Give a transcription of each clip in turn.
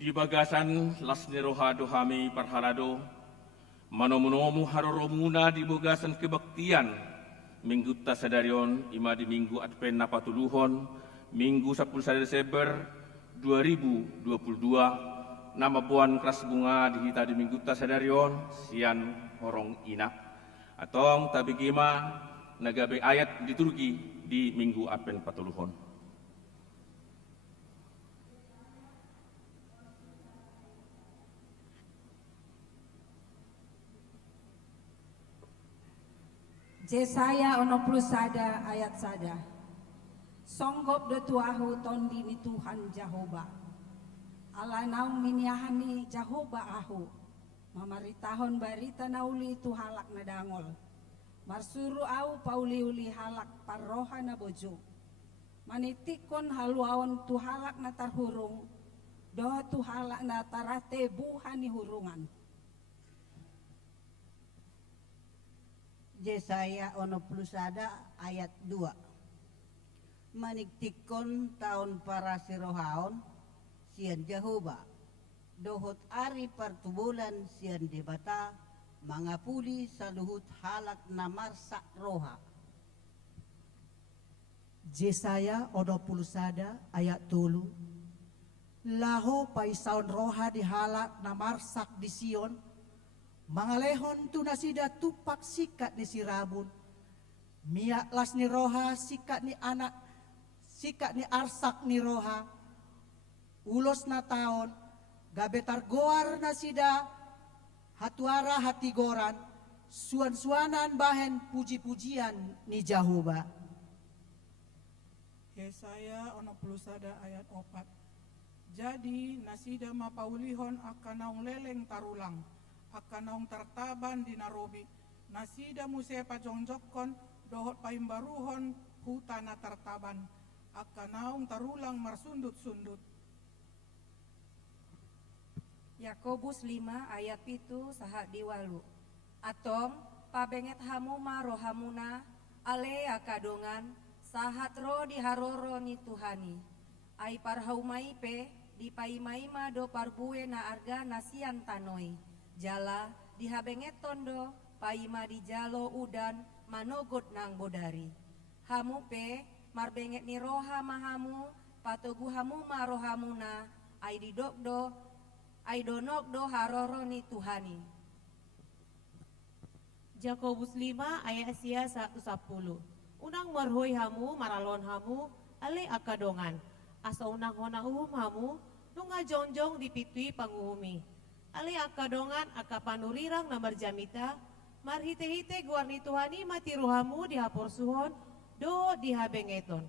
Di bagasan lasniroha dohami parhalado, manomunomu haroromuna di bagasan kebaktian, minggu tasadarion ima di minggu adpen napatuluhon, minggu 10 Desember 2022, nama puan keras bunga dihita di minggu tasadarion, sian horong ina, atong tabigima nagabe ayat di Turki di minggu adpen patuluhon. Yesaya 60 ayat sada. Songgop do tuahu tondi ni Tuhan Jehovah. Ala naung miniahani Jehovah ahu. Mamaritahon barita nauli tu halak na dangol. Marsuru au pauli-uli halak parroha na bojo. Manitikon haluaon tu halak na tarhurung. Do tu halak na tarate buhani hurungan. Yesaya 60 ayat 2. Maniktikon taon para sirohaon sian Jehovah. Dohot ari partubulan sian debata mangapuli sa luhut halak na marsak roha. Yesaya 60 ayat 3. Laho paisaon roha di halak na marsak di Sion. Mangalehon tu nasida tupak sikat ni sirabun. Miak las ni roha sikat ni anak, sikat ni arsak ni roha. Ulos na taon, gabetar goar nasida hatuara hati goran. Suan-suanan bahen puji-pujian ni Jehovah. Yesaya 61 ayat 4. Jadi nasida mapaulihon akan naung leleng tarulang. Akan naung tartaban di Narobi, nasida musepa jongjokon dohot paimbaruhon hutana tartaban, akan naung tarulang marsundut-sundut. Yakobus 5 ayat 7 saha diwalu. Atong pabenget hamuma rohamuna ale akadongan sahat ro diharoro ni Tuhani. Ai parhaumaipe di paimaima do parbue na arga nasian tanoi. Jala dihabenget tondo paima di jalo udan manogot nang bodari. Hamu pe marbenget ni roha mahamu patogu hamu marohamuna ai didokdo ai donokdo haroro ni Tuhani. Yakobus 5 ayat 1-10. Unang marhoy hamu maralon hamu ale akadongan. Asa unang honahum hamu nunga jongjong dipitui panguhumi. Ali akadongan akapanurirang na marjamita, marhite-hite guar ni Tuhani matiruhamu dihapor suhon, do dihabengeton.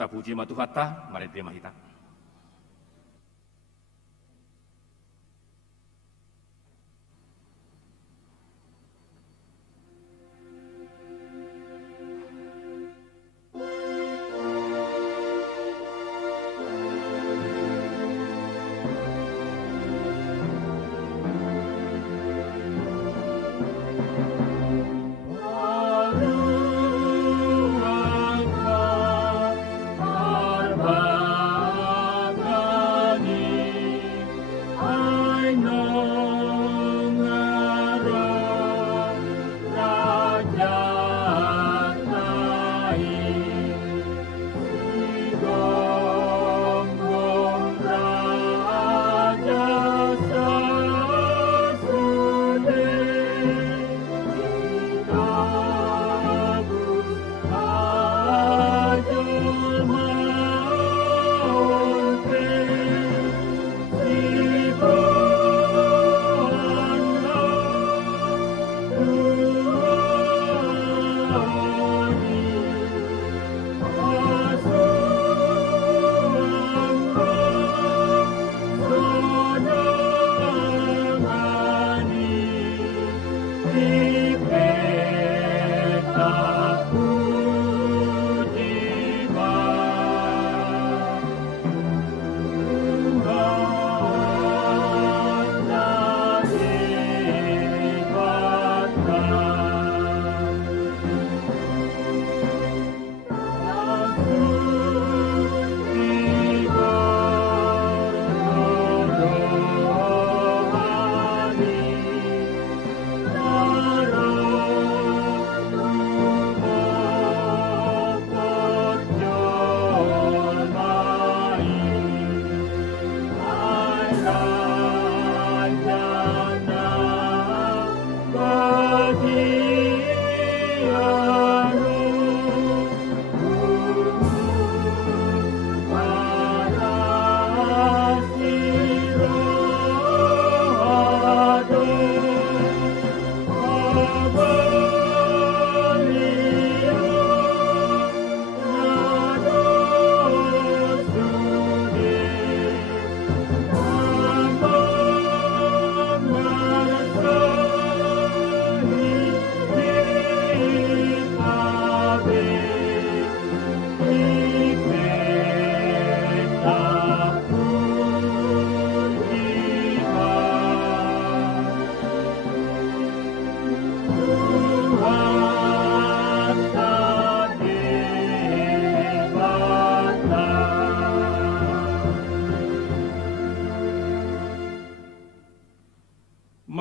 Tapuji matuhatta, mari dia mahita. Bye.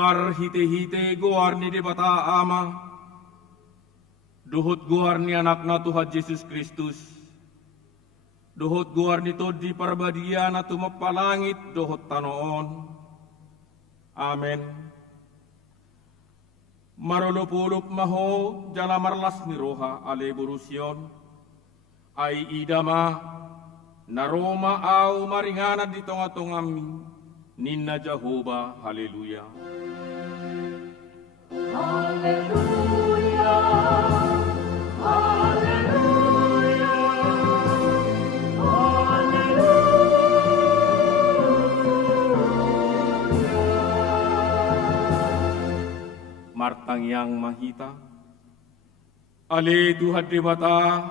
Marhite-hite goar ni debata ama, dohot goar ni anak na Tuhan Yesus Kristus, dohot goar ni to di parbadia na tumapalangit dohot tanoon. Amen. Marulupulup maho jala marlas ni roha ale borusyon, ay idama naroma au maringana di tonga-tongami ninna Jehovah. Haleluya. Haleluya, haleluya, haleluya. Martang yang mahita, ale Tuhan debata,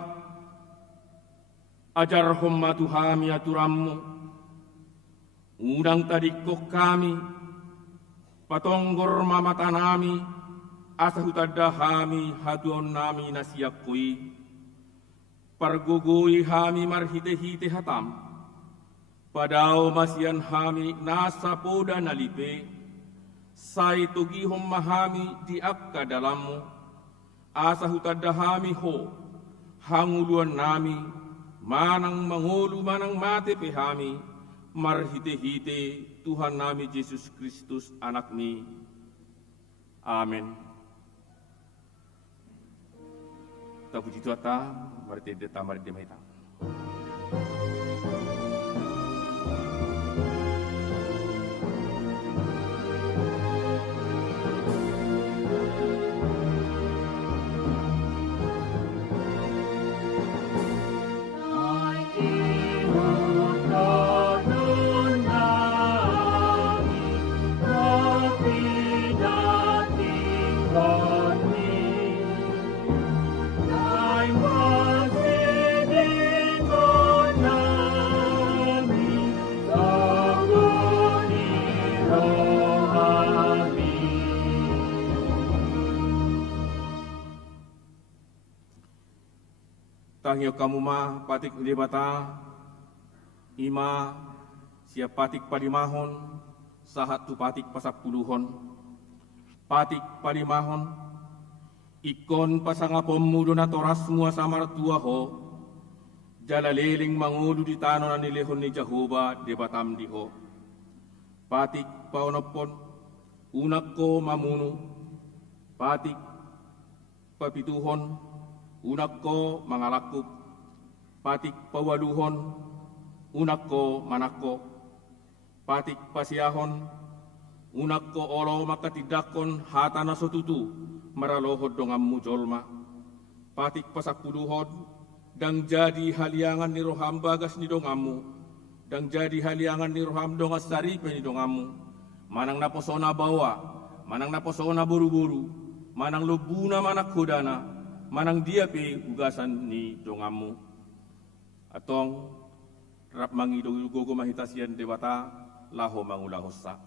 ajar homma Tuhami aturammu, udang tadikok kami, patonggor mamatanami, asa hutadahami haduon nami nasiyakui, pargugui hami marhite-hite hatam, padao masian hami nasa poda nalipe, sai tugihom mahami di akka dalammu, asa hutadahami ho, hanguluan nami, manang mangulu manang mate pehami, marhite-hite Tuhan nami Yesus Kristus anakmi. Amin. Tak puji Tuhan, mari kita mari demeta. Tangyo kamu ma patik debata, ima siap patik palimahon, sahat tu patik pasapuluhon, patik palimahon, ikon pasangapom mudo na toras mua samar tua ho, jalaleling mangulu di tano na nilehon ni Jehovah debatam diho, patik paonopon, unak ko mamunu, patik papituhon, unak ko mangalakuk, patik pawaluhon, unak ko manako, patik pasiahon, unak ko olo makatidakon hata na sotutu, maralohod dongam mujolma, patik pasakpuluhon, dang jadi haliangan ni roham bagas ni dongamu, dang jadi haliangan ni roham dongas saripe ni dongamu, manang naposona bawa, manang naposona buru-buru, manang lubuna manak hodana, manang dia pe ugasan ni dongamu. Atong rap mangido gogo mahitasian debata laho mangulahosa.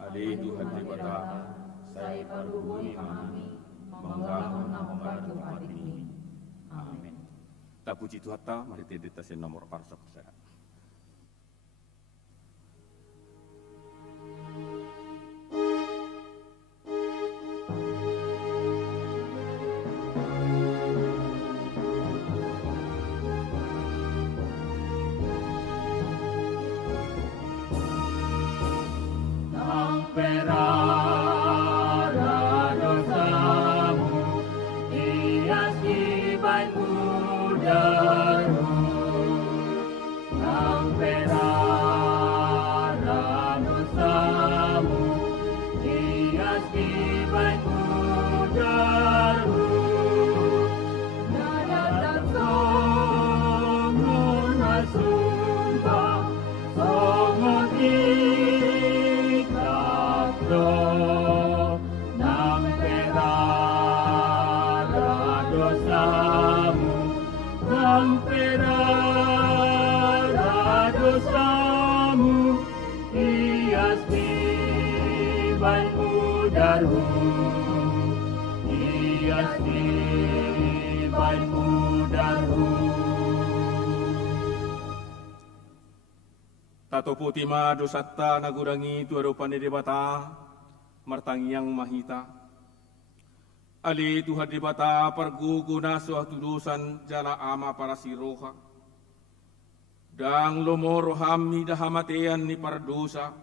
Ale Tuhan debata, saya paruhuni kami, mangulahon na membantu hati ini. Amin. Tak puji Tuhan ta, mari tedetasin nomor parsak saya. Tato puti ma dosatta nagurangi tu arupan debata, martangyang mahita. Ali Tuhan di bata perguguna suatu dosan jala ama para siroha. Dang lomoro hami dahamatean ni pardosa.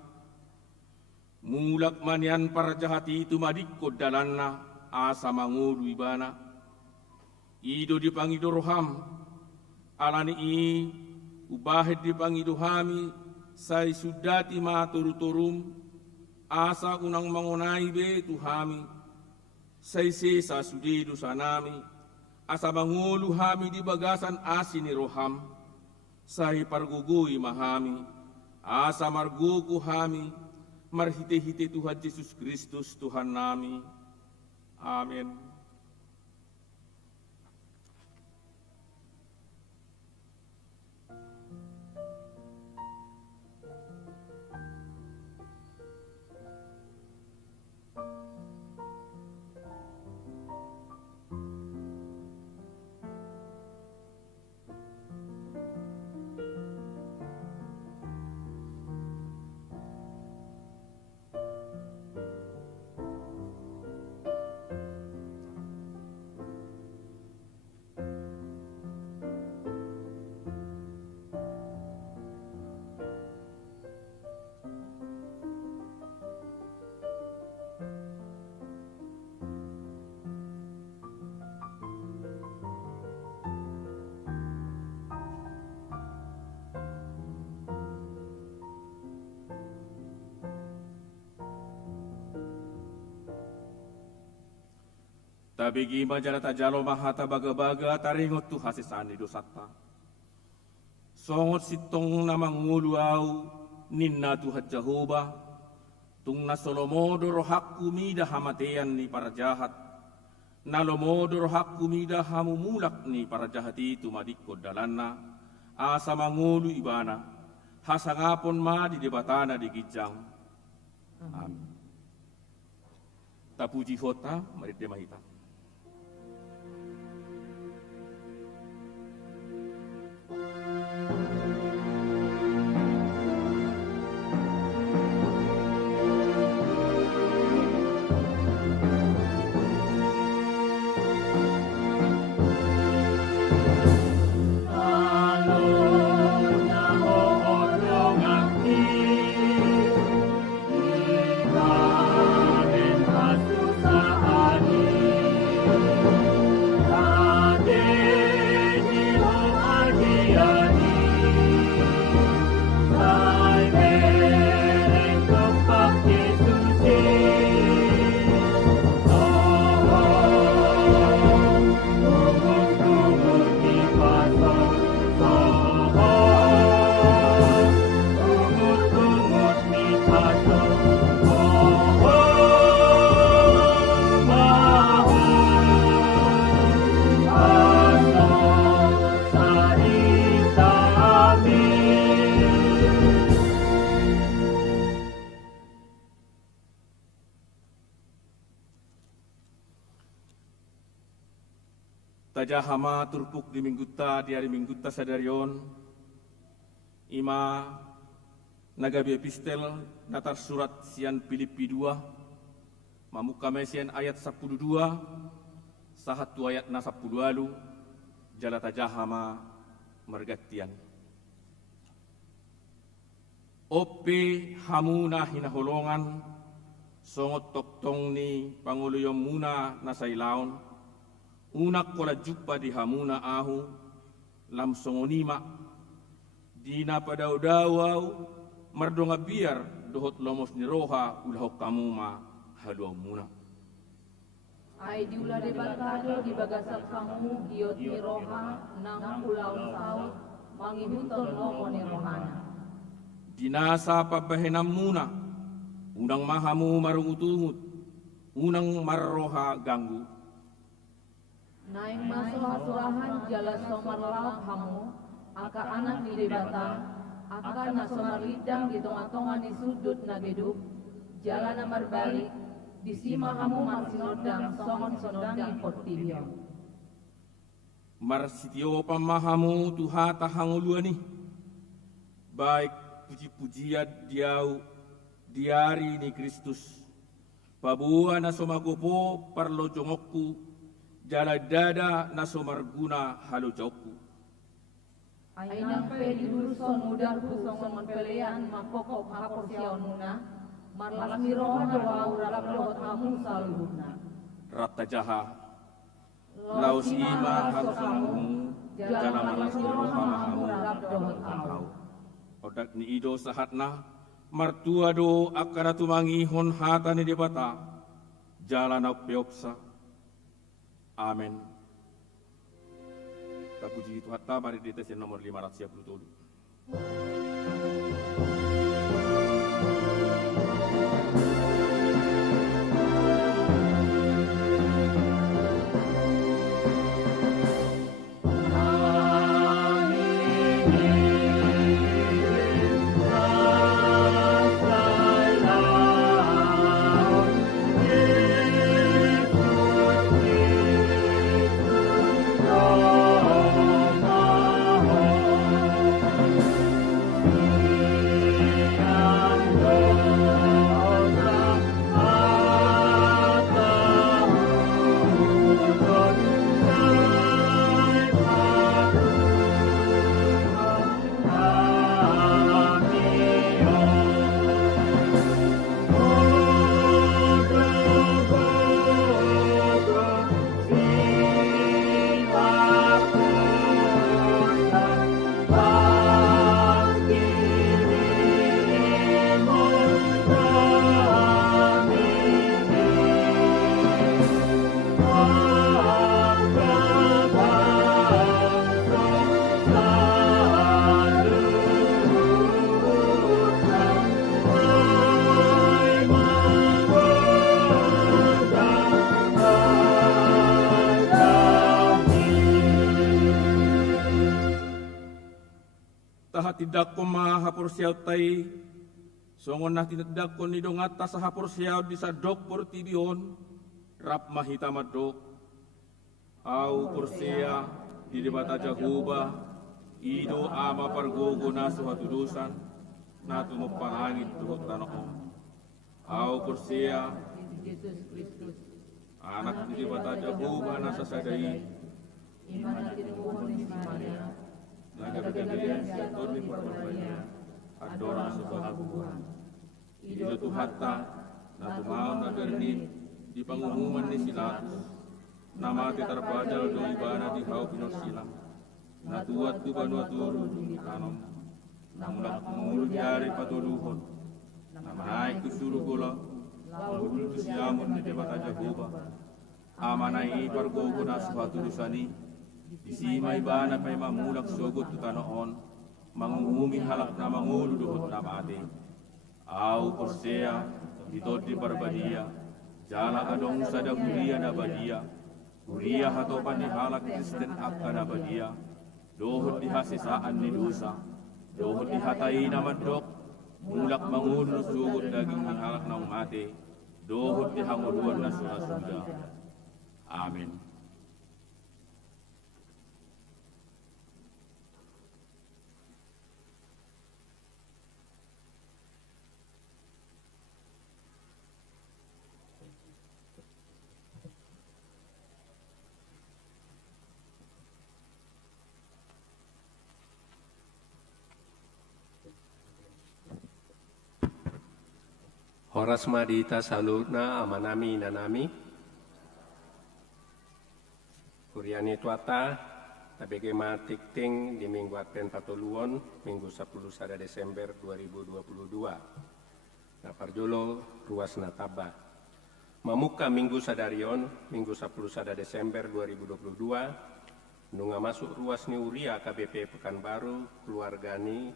Mulak manian para jahati itu madikko dalanna asa mangulu ibana. Ido di pangido roham. Alani i ubahid di pangido hami. Say sudati maturu-turum. Asa unang mangunay be tuhami. Say sesa sudido sanami. Asa mangulu hami di bagasan asin ni roham. Say pargugui mahami. Asa margugu hami. Marhite-hite Tuhan Yesus Kristus Tuhan nami. Amin. Tabigi majalah tajalo mahata baga-baga taringot tu hasisani dosata. Songot sitong namang nguluaw ninna Tuhan Jehovah. Tung nasolomodo rohak kumida hamatean ni para jahat. Nalomodo rohak kumida hamumulak ni para jahat itu madikko dalanna. Asa mangulu ibana. Hasangapon ma di debatana di gijang. Amin. Tapuji hota marit demahita. Tajahama turpuk di mingguta di hari mingguta sadarion ima nagabi epistel datar surat sian Filipi 2 mamukame sian ayat 12 sahat tu ayat na 10 jala tajahama mergatian ope hamuna hinaholongan songot toktong ni panguluyom muna nasailaon unak kola jumpa di hamuna ahu lam songonima dina padaw-dawaw mardonga biar dohot lomos ni roha ulahok kamuma haluang muna. Ay diula de balkado di bagasak kamu giot ni roha nang ulaon saut mangibuton lomo ni rohana. Dinasa pabahenam muna unang mahamu marungutungut unang marroha ganggu. Naing masuk hasurahan jala somar laut hamu, aka anak di debatan, aka nasomar lidang di tonga-tonga di sudut nageduk, jala namar balik, di sima hamu marsinodang songon sonodang ipot tibio. Marsitio pamahamu tuhata hanguluani, baik puji-pujian diau diari ni Kristus, Pabua na sumakupo parlo jongokku, jala dada na sumarguna halo jauhku. Ainang pe diuruson mudah pusongon pelean makokok hapor siaon muna, marlas miroha doa urap dohot hamu saluhuna. Rata jaha, laus ima harus kamu, jala marlas miroha mahamu urap dohot hamu. Odak ni ido sahatna, martua do akara tumangihon hata ni debata, jalan au peopsa. Amin. Puji Tuhan, mari di tes yang nomor 557. Tidak ko mahapur siyaw tay, songon na tinagdag ko ni dong atas sa hapur siyaw di sa dok por tibion, rap mahita madok. Au porsia di debata jahuba, ido ama pargogo na suhatudusan, na tumupangangit tuhot tanong. Au porsia, Yesus Kristus, anak di debata jahuba na sa sadai, iman na tinubuhon ni Maria, nagagagalian siya tonin perbuatannya, adorang sebahaguan. Ido tuhata, na tumaw na garnin, di pangumuman ni Silatus, na mati terpajal do ibana di hau pinosila, na tuat tu banuaturu di kanom, na mulak mulu jari patuluhon, na naik tu suruh gola, lalu tu siamun di debat aja goba, amanai pargogo na suatu dusani, Isima ibana pa'y mamulak sugot tutanoon, mangungumi halak na mangulo duhot na mati. Au porsea, ito di barbadia, jala adong sada kuria na badia, kuria hatopan ni halak Kristen akka na badia, dohot di hasisaan ni dosa, dohot di hatai na madok, mulak mangulo sugot daging ni halak na mati, dohot di hanguluan na suda-suda. Amin. Horas madita salutna amanami nanami. Kuriani tuata tabege matikting di minggu Advent Patuluon minggu 10 sada Desember 2022. Na parjolo ruas nataba. Mamuka minggu sadarion minggu 10 sada Desember 2022 nunga masuk ruas ni Uria KBP Pekanbaru keluargani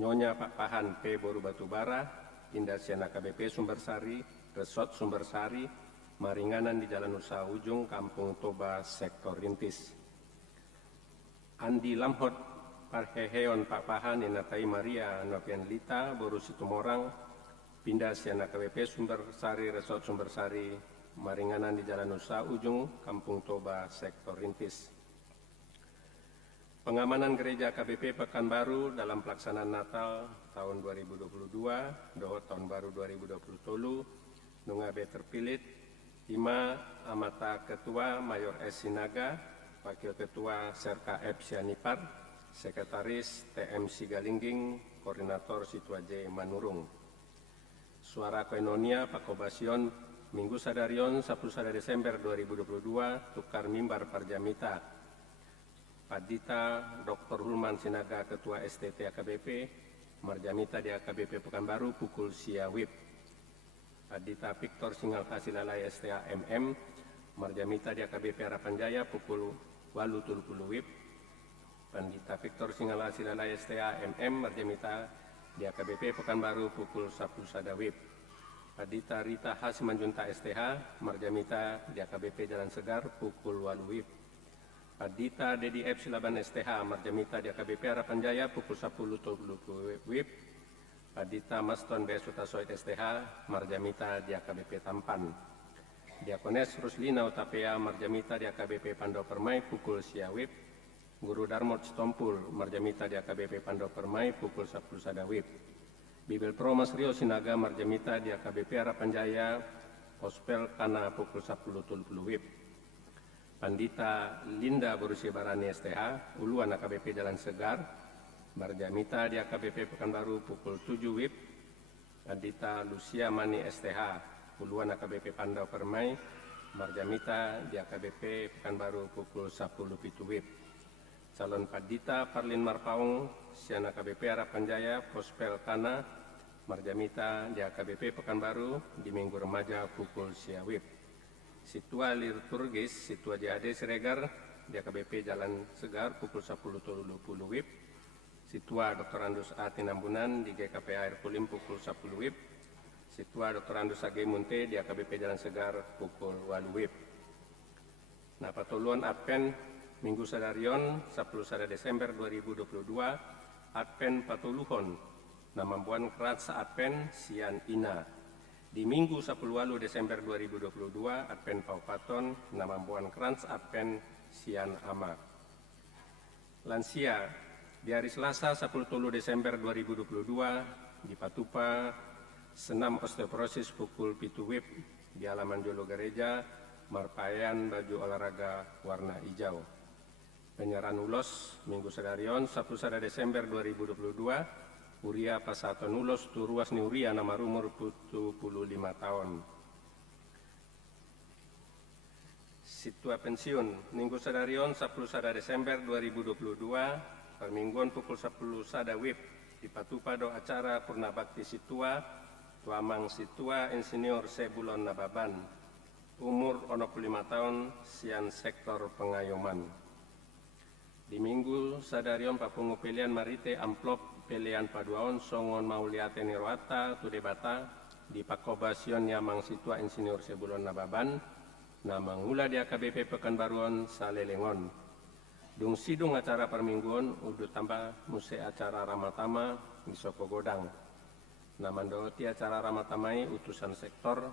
Nyonya Pak Pahan P Boru Batubara Indah Siana KBP Sumbersari, Resort Sumbersari, Maringanan di Jalan Usaha Ujung, Kampung Toba, Sektor Rintis. Andi Lamhot, Parheheon Pak Pahan, Inatai Maria, Novian Lita, Boru Situmorang, Pindah Siana KBP Sumbersari, Resort Sumbersari, Maringanan di Jalan Usaha Ujung, Kampung Toba, Sektor Rintis. Pengamanan gereja KBP Pekanbaru dalam pelaksanaan Natal tahun 2022, dohot tahun baru 2023, Nungabe terpilih 5 Amata Ketua Mayor S. Sinaga, Wakil Ketua Serka F. Sianipar, Sekretaris TM Sigalingging, Koordinator Situa J. Manurung. Suara Koinonia Pakobasion Minggu Sadarion 10 Desember 2022 tukar mimbar Parjamita. Padita Dr. Hulman Sinaga Ketua STT AKBP, Marjamita di AKBP Pekanbaru pukul siawib. Adita Victor Singal Kasilalai STA MM, Marjamita di AKBP Harapan Jaya pukul 8.30 WIB. Pandita Victor Singal Kasilalai STA MM, Marjamita di AKBP Pekanbaru pukul 10 sada WIB. Adita Rita H. Simanjunta STH, Marjamita di AKBP Jalan Segar pukul 8 WIB. Adita Dedi F. Silaban STH, Marjamita di AKBP Harapan Jaya pukul 10.30 WIB. Adita Maston B. Sutasoid STH, Marjamita di AKBP Tampan. Diakones Ruslina Utapea, Marjamita di AKBP Pando Permai pukul siawib. Guru Darmot Stompul, Marjamita di AKBP Pando Permai pukul 10 sadawib. Bibel Pro Mas Rio Sinaga, Marjamita di AKBP Harapan Jaya, Ospel Kana pukul 10.30 WIB. Pandita Linda Borusia Barani STH, Uluan AKBP Jalan Segar, Marjamita di AKBP Pekanbaru pukul 7 WIB. Adita Lucia Mani STH, Uluan AKBP Pandau Permai, Marjamita di AKBP Pekanbaru pukul 10 WIB. Calon Padita Parlin Marpaung, Sian AKBP Harapan Jaya, Pospel Kana, Marjamita di AKBP Pekanbaru di Minggu Remaja pukul siawib. Situa Liturgis, Situa JAD Siregar di AKBP Jalan Segar pukul 10.20 WIB. Situa Dr. Andus A. Tinambunan di GKP Air Pulim pukul 10 WIB. Situa Dr. Andus A. G. Munte di AKBP Jalan Segar pukul 8 WIB. Nah, patuluan Adpen Minggu Sadarion 10 Desember 2022 Adpen Patuluhon Namambuan Keratsa Adpen Sian Ina. Di Minggu 10 Desember 2022 Adpen Paupaton Namambuan Keratsa Adpen Sian Ama. Lansia di hari Selasa 10 Desember 2022 di Patupa senam osteoporosis pukul 7 WIB di halaman Jolo Gereja marpayan baju olahraga warna hijau. Penyerahan ulos Minggu Sadarion 10 Desember 2022 Uria Pasaton ulos turuas ni Uria nama umur 75 tahun. Situa pensiun Minggu Sadarion 10 Desember 2022 Permingguan pukul 10 sada WIB di Patupado acara Purna Bakti Situa Tuamang Situa Insinyur Sebulon Nababan umur 65 tahun sian sektor pengayoman. Di Minggu Sadarion Papungu pilihan Marite amplop pilihan paduaon songon mauliate niroata tudebata di Pakobasion Yamang Situa Insinyur Sebulon Nababan namang ula di AKBP Pekanbaruan Salelengon. Dung sidung acara permingguan udah tambah muse acara ramatama di Soko Godang. Namandoti acara ramatamai utusan sektor,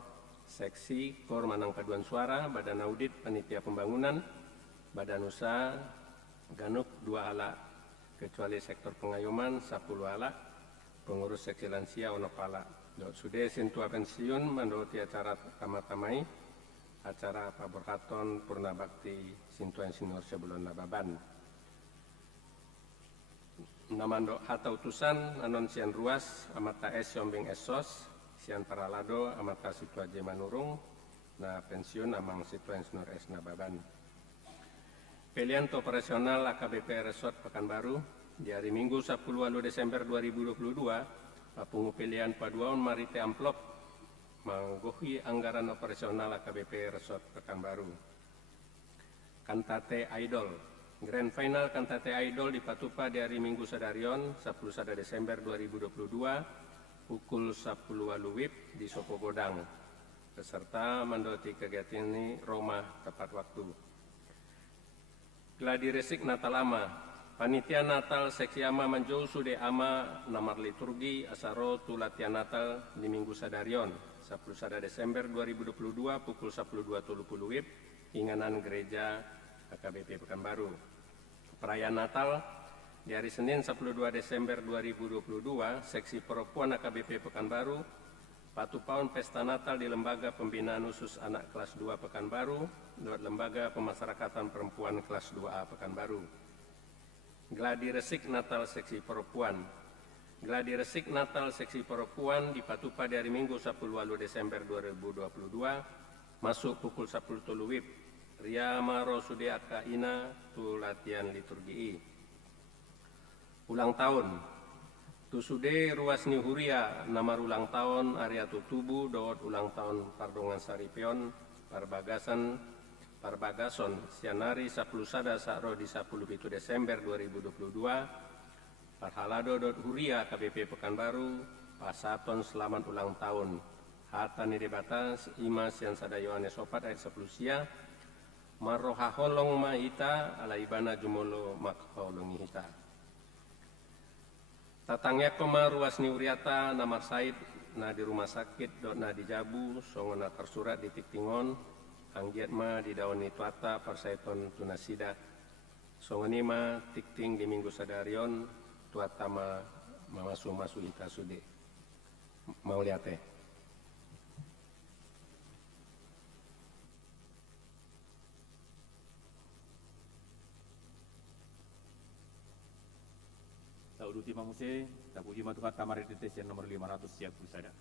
seksi, kor manang paduan suara, badan audit, panitia pembangunan, badan usaha, ganuk 2 ala, kecuali sektor pengayoman 10 ala, pengurus seksi lansia ono pala. Sudah sentua pensiun mandoti acara ramatamai, acara paborkaton Purna Bakti Sintua Insinyur Sebulon Nababan. Namando hata utusan anon sian ruas amata es yombing esos sian paralado amata Situa J Manurung na pensiun amang Situa Insinyur S Nababan. Pilihan operasional AKBP Resort Pekanbaru di hari Minggu 10 Desember 2022 papungu pilihan paduaon marite amplop manggohi anggaran operasional AKBP Resort Pekanbaru. Kantate Idol Grand Final Kantate Idol di Patupa di hari Minggu Sadarion 10 Desember 2022 pukul 10 WIB di Soko Godang. Peserta mendoti kegiatan ini Roma tepat waktu. Gladi Resik Natal Ama Panitia Natal Seksi Ama Manjou Sude Ama Namar Liturgi Asaro Tu Latihan Natal di Minggu Sadarion 10 Desember 2022 pukul 12.30 WIB Inganan Gereja AKBP Pekanbaru. Perayaan Natal di hari Senin 12 Desember 2022 Seksi Perempuan AKBP Pekanbaru Patupaun Pesta Natal di Lembaga Pembinaan Khusus Anak kelas 2 Pekanbaru, dan Lembaga Pemasyarakatan Perempuan kelas 2A Pekanbaru. Gladi Resik Natal Seksi Perempuan. Gladi Resik Natal Seksi Perempuan di Patupa dari Minggu 10 Desember 2022 masuk pukul 10 WIB. Ria Maro Sude Akaina tu latihan liturgi. Ulang tahun. Tusude ruas ni huria namar ulang tahun Arya Tutubu dawat ulang tahun Pardongan Saripion Parbagason Sianari 10 sada sakro di 10 Desember 2022 Parhalado dot huria KBP Pekanbaru Pasaton selamat ulang tahun Hata ni debatas Ima Sian Sada Yohanes Sopat ayat 10 sia Maroha holong mahita alaibana jumolo makholongi hita. Tatangnya koma ruas niuriata namar Said na di rumah sakit dot na di Jabu songona tersurat di Tiktingon anggiat ma di daun tuata persaiton tunasida songoni ma tikting di Minggu Sadarion tuata ma mamasu ita sude mau lihat teh. Sauduti Mamuse, Tapuji Matuhat Tamar Detection nomor 500 siap pusada.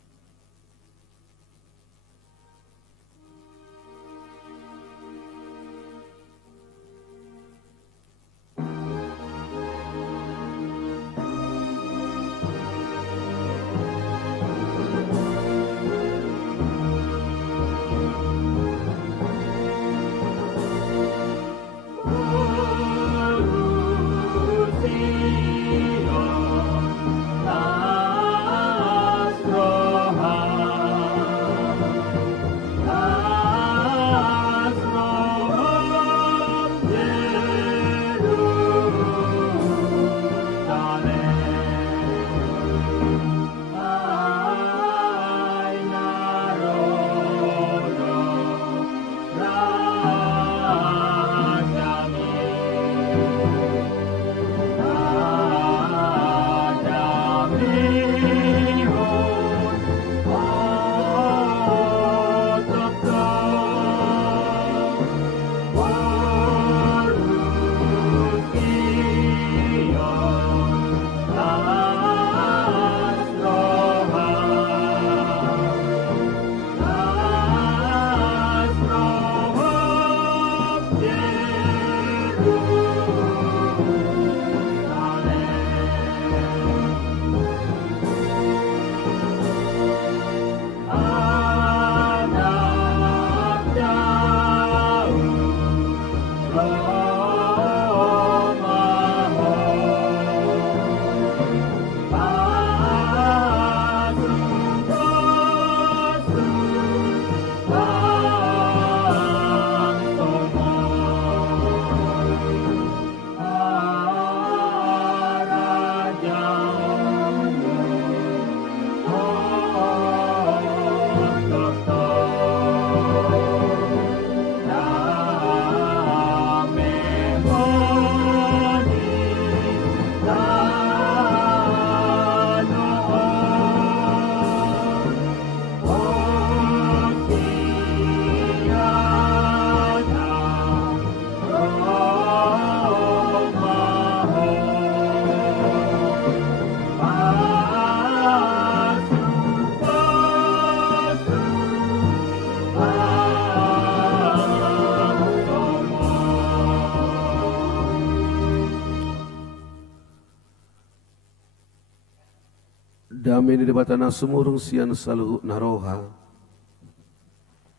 Damai di debatana sumurung sian saluhuk naroha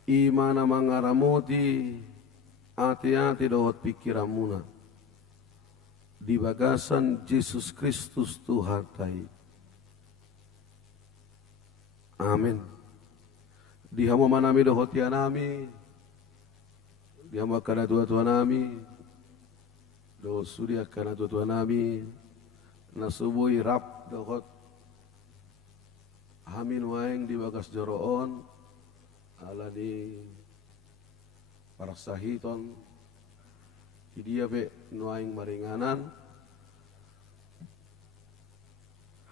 imana mangaramoti ati-ati dawat pikiramuna di bagasan Yesus Kristus Tuhan tai. Amin. Di hamo manami dohot yanami di hamo kana Tuhan nami do surya kana Tuhan nami nasubui rap dohot Hamin waeng di bagas joroon ala di parasahiton di dia be nuaing maringanan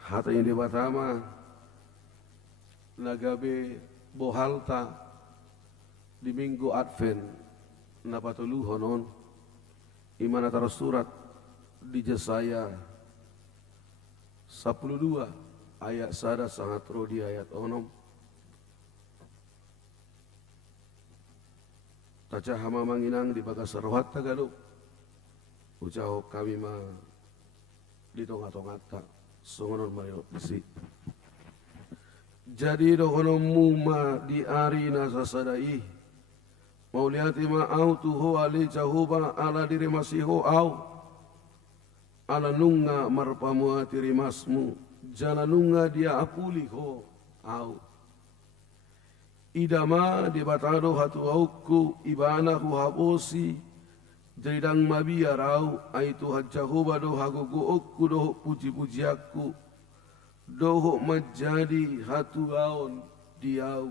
hata ini batama nagabe bohalta di minggu Advent napatuluhon on imana taro surat di Yesaya 12 ayat sada sangat rodi ayat onom taca hama manginang di bagas rohat tagalog ucaho kami ma di tonga-tongata songonon mario besi jadi dokono muma di arina sasadai mauliati ma au tuho ali cahuba ala diri masiho au ala nunga marpamuati rimasmu jala nunga dia apuli ho au idama di batado hatu auku ibana hu habosi jadang mabia rau aitu hajahuba do hagugu okku do puji-puji aku doho menjadi hatu gaon diau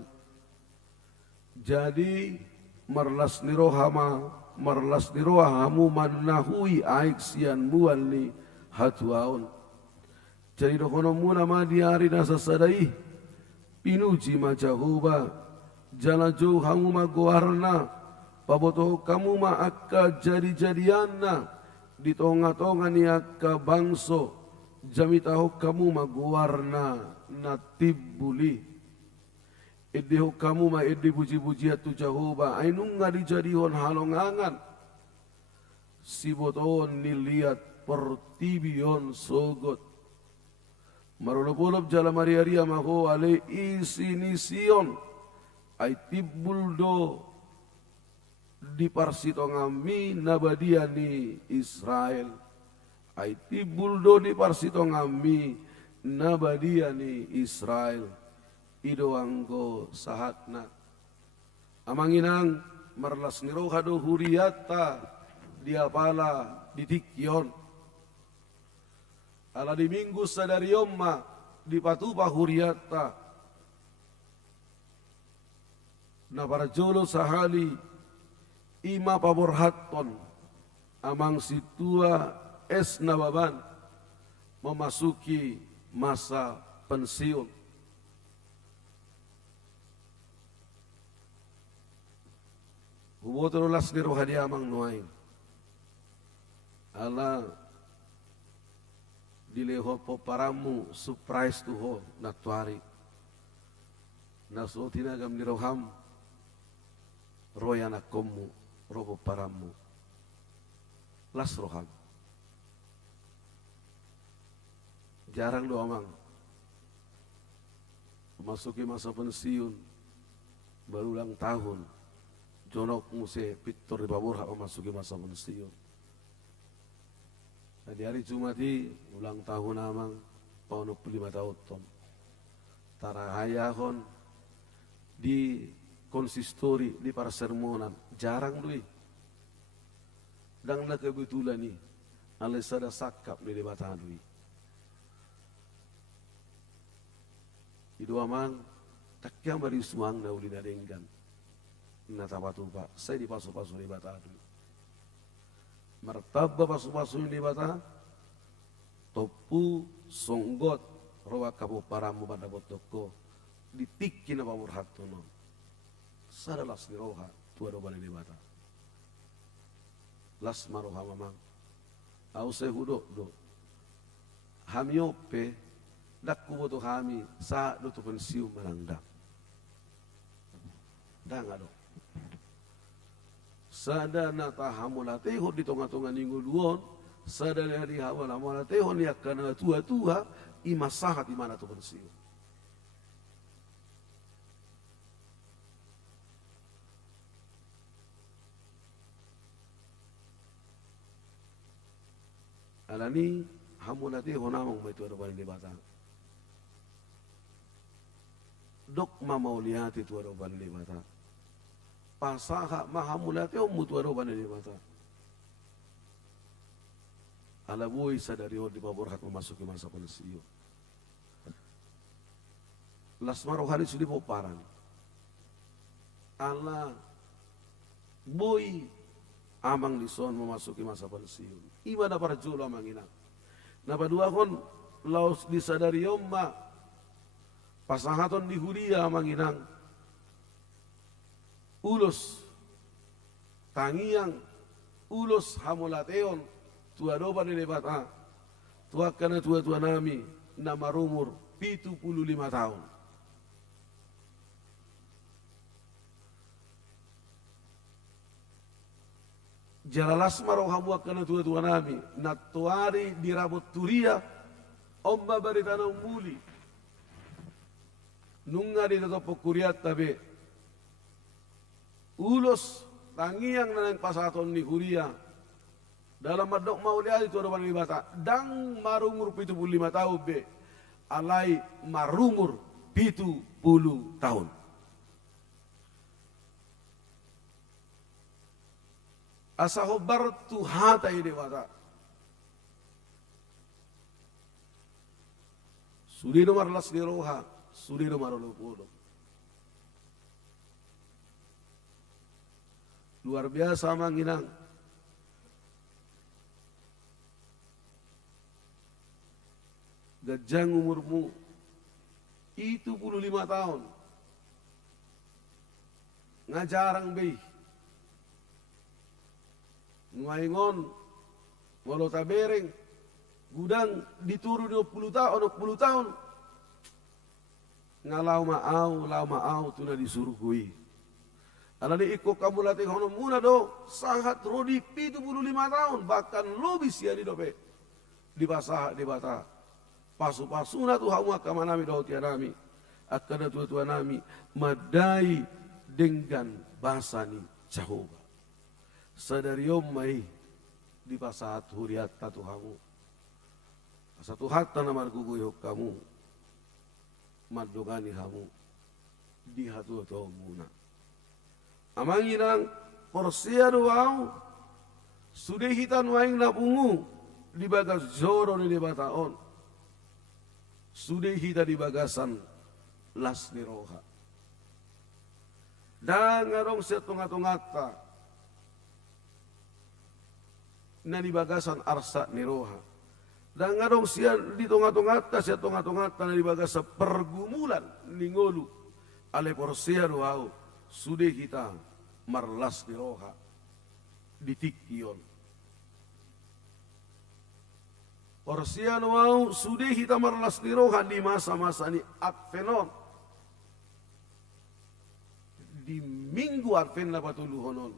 jadi marlas nirohamu manahui aik sian mualni hatu gaon jadi dokono muna madiari nasa sadai pinuji majahuba jala jo hamu magoarna paboto kamu ma akka jadi-jadianna di tonga-tonga ni akka bangso jamitaho kamu ma guarna natibuli ediho kamu ma edi puji-puji atu Jahoba ainunga dijadihon halongangan siboton niliat pertibion sogot marolop-olop jala maria-ria maho ale isinision ai tibuldo di parsitongami nabadiani Israel aiti buldo di parsitongami nabadiani Israel ido anggo sahatna amanginang marlas nirohado huriyata dia pala ditikyon ala di minggu sadariyomma di patuba huriyata na para jolo sahali ima paborhaton amang situa es nababan memasuki masa pensiun. Hubotolas ni rohadi amang nuain. Ala dileho poparamu surprise tuho natuari. Naso tinagam ni roham royana komu roho paramu las roham jarang do amang memasuki masa pensiun berulang tahun jonok muse Victor di Baburha memasuki masa pensiun nah, di hari Jumati ulang tahun amang pauno 5 tahun tom tarahayahon di konsistori di para sermonan jarang dui dang na kebetulan ni alisada sakap di debatan dui idu amang takyang bari suang na uli na denggan na tapatupa saya di pasu-pasu di bata dui martabba pasu-pasu di bata topu songgot rowa kapu paramu pada botoko ditikin apa murhatuno sadalas ni roha tua do balik bata las maroha mamang au se hudo do hamiope dakku boto hami sa do to pensiu malangda dang ado sada na tahamula teho di tonga-tonga ninggu duon sada dari hawala mala teho ni akana tua-tua imasahat di mana to pensiu alani hamunati honamong may tuwaro ba ni bata dok mamauliati tuwaro ba ni bata pasaha mahamulati o mutuwaro ba ni bata alaboy sa dariyo di paborhat memasuki masa pensiun lasmaro hari sudi poparan ala boy amang lison memasuki masa pensiun iba na para julo amang ina napadua kon laos disadari yomma pasahaton di huria manginang ulos tangiang ulos hamulateon tua doban ni bata tua kana tua nami na marumur 75 tahun. Jalalas marohamu kana tua nami na tuari dirabot turia omba baritana muli nunga di topo kuriat tabe ulos tangiang nanang pasaton ni huria dalam madok maulia itu ada bani bata dang marumur 75 tahun be alai marumur 70 tahun. Asa hobar tuhata ide bata sudi nomor las di roha sudi nomor 20. Luar biasa manginang. Gajang umurmu itu 75 tahun. Ngajarang bei. Nguaingon walau tabereng gudang dituru 20 tahun. Ngalau maau tuna disuruh kui. Alani iko kamu latih hono muna do sangat rodi 75 tahun bahkan lebih sia di dope di basah di bata pasu-pasuna tu hawa kamanami do tianami akada tua nami madai dengan basani Jehovah sadariom mai di pasahat huriat tatu hamu satu hatta namar guguyok kamu madogani hamu di hatu to muna. Amanginang porsia doau sudah hitan waing napungu di bagas zoro ni bataon sudah hita di bagasan las ni roha dan ngarong setungata na di bagasan arsa ni roha dan ngarong sia di tungata na di bagasa pergumulan ni ngolu ale porsia doau sudah kita marlas di roha ditikion. Porsian mau sudah kita marlas di roha di masa-masa ni Advenon. Di minggu Advent na patuluhonon.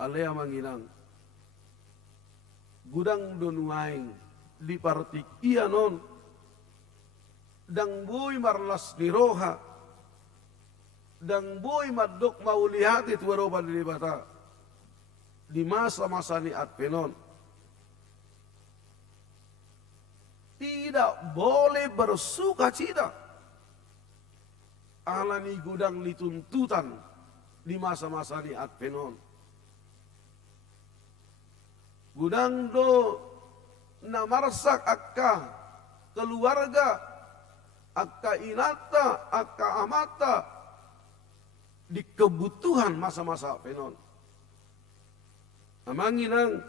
Alea manginang. Gudang donuaing di partik ianon. Dang boy marlas di roha. Dan boy madok maulihat itu waroban di bata di masa-masa ni Advenon tidak boleh bersuka cita alani gudang dituntutan di masa-masa ni Advenon gudang do namarsak akka keluarga akka inata akka amata di kebutuhan masa-masa penon. Amanginang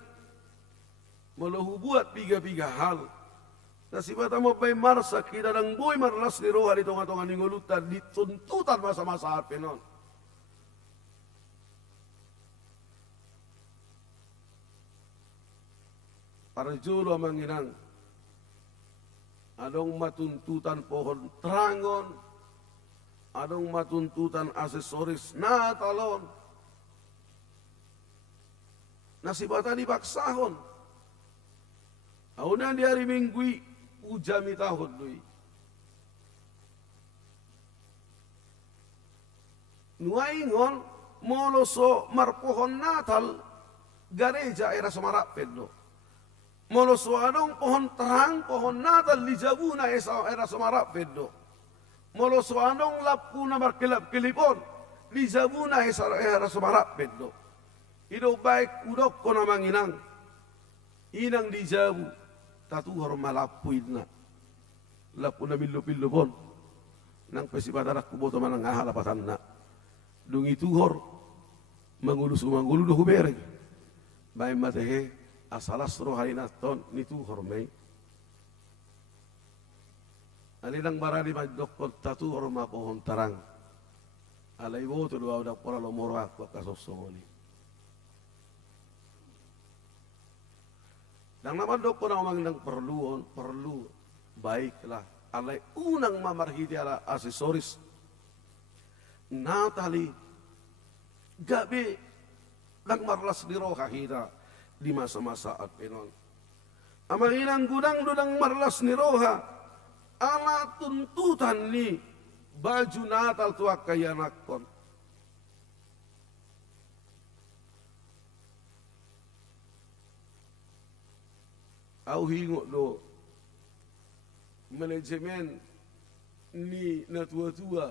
melahu buat piga-piga hal. Nasibata mo pa'y marsa kita ng buhay marlas ni roha di tonga-tonga ni ngulutan di tuntutan masa-masa penon. Para julo amanginang adong matuntutan pohon trangon adong matuntutan aksesoris na talon nasibatan dipaksahon aunan di hari minggu ujami tahun dui nuaingon moloso marpohon natal gareja era semarak peddo moloso adong pohon terang pohon natal di jabuna era semarak peddo moloso anong lapu na markelap kilipon di zabuna era sumarap peddo ido baik udok ko na manginang inang di jabu tatu hor malapu idna lapu na billo pon nang pesipadarak kuboto manang ahalapatan na dung itu hor mangulu do hubereng bay matehe asalas rohalinaton nitu hor may Alinang marani magdokot tatu orma pohon tarang. Alay mo to dua udah pora lomoro aku kasosongoni. Nang naman do ko na umanginang perlu baiklah. Alay unang mamarhiti ala aksesoris Natali gabi nang marlas ni roh kahira di masa-masa at pinon. Amanginang gudang dudang marlas ni roha ala tuntutan ni baju Natal tuak kaya nakon. Au hingo do manajemen ni na tua-tua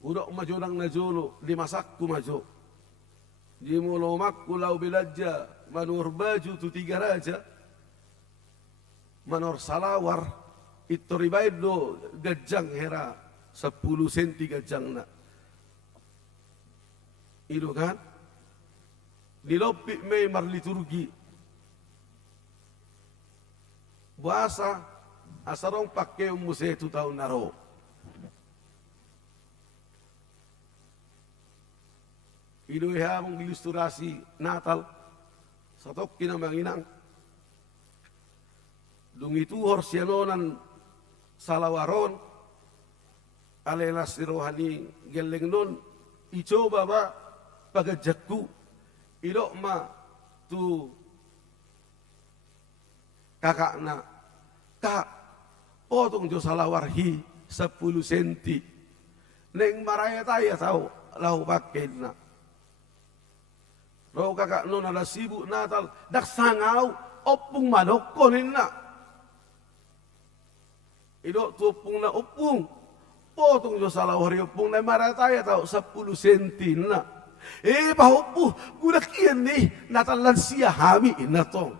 udah maju nang najolo dimasakku maju di mulomakku lau bilaja manur baju tu 3 raja manor salawar itu ribaido gajang hera 10 senti gajang na itu kan di lopi mei mar liturgi bahasa asarong pakai umuse 2 tahun naro. Ido ya mong ilustrasi Natal satok kinamanginang dung itu horsianonan salawaron alelas rohani geleng non icoba ba pagajakku ilo ma tu kakak na kak potong jo salawarhi 10 senti neng maraya taya tahu lau pakai na lau kakak non ada sibuk Natal dak sangau opung madokonin na idok tu opung na opung potong jo salawarhi opung neng maraya taya tahu 10 senti na bahupu gudak iyan nih Natal lansia hami inatong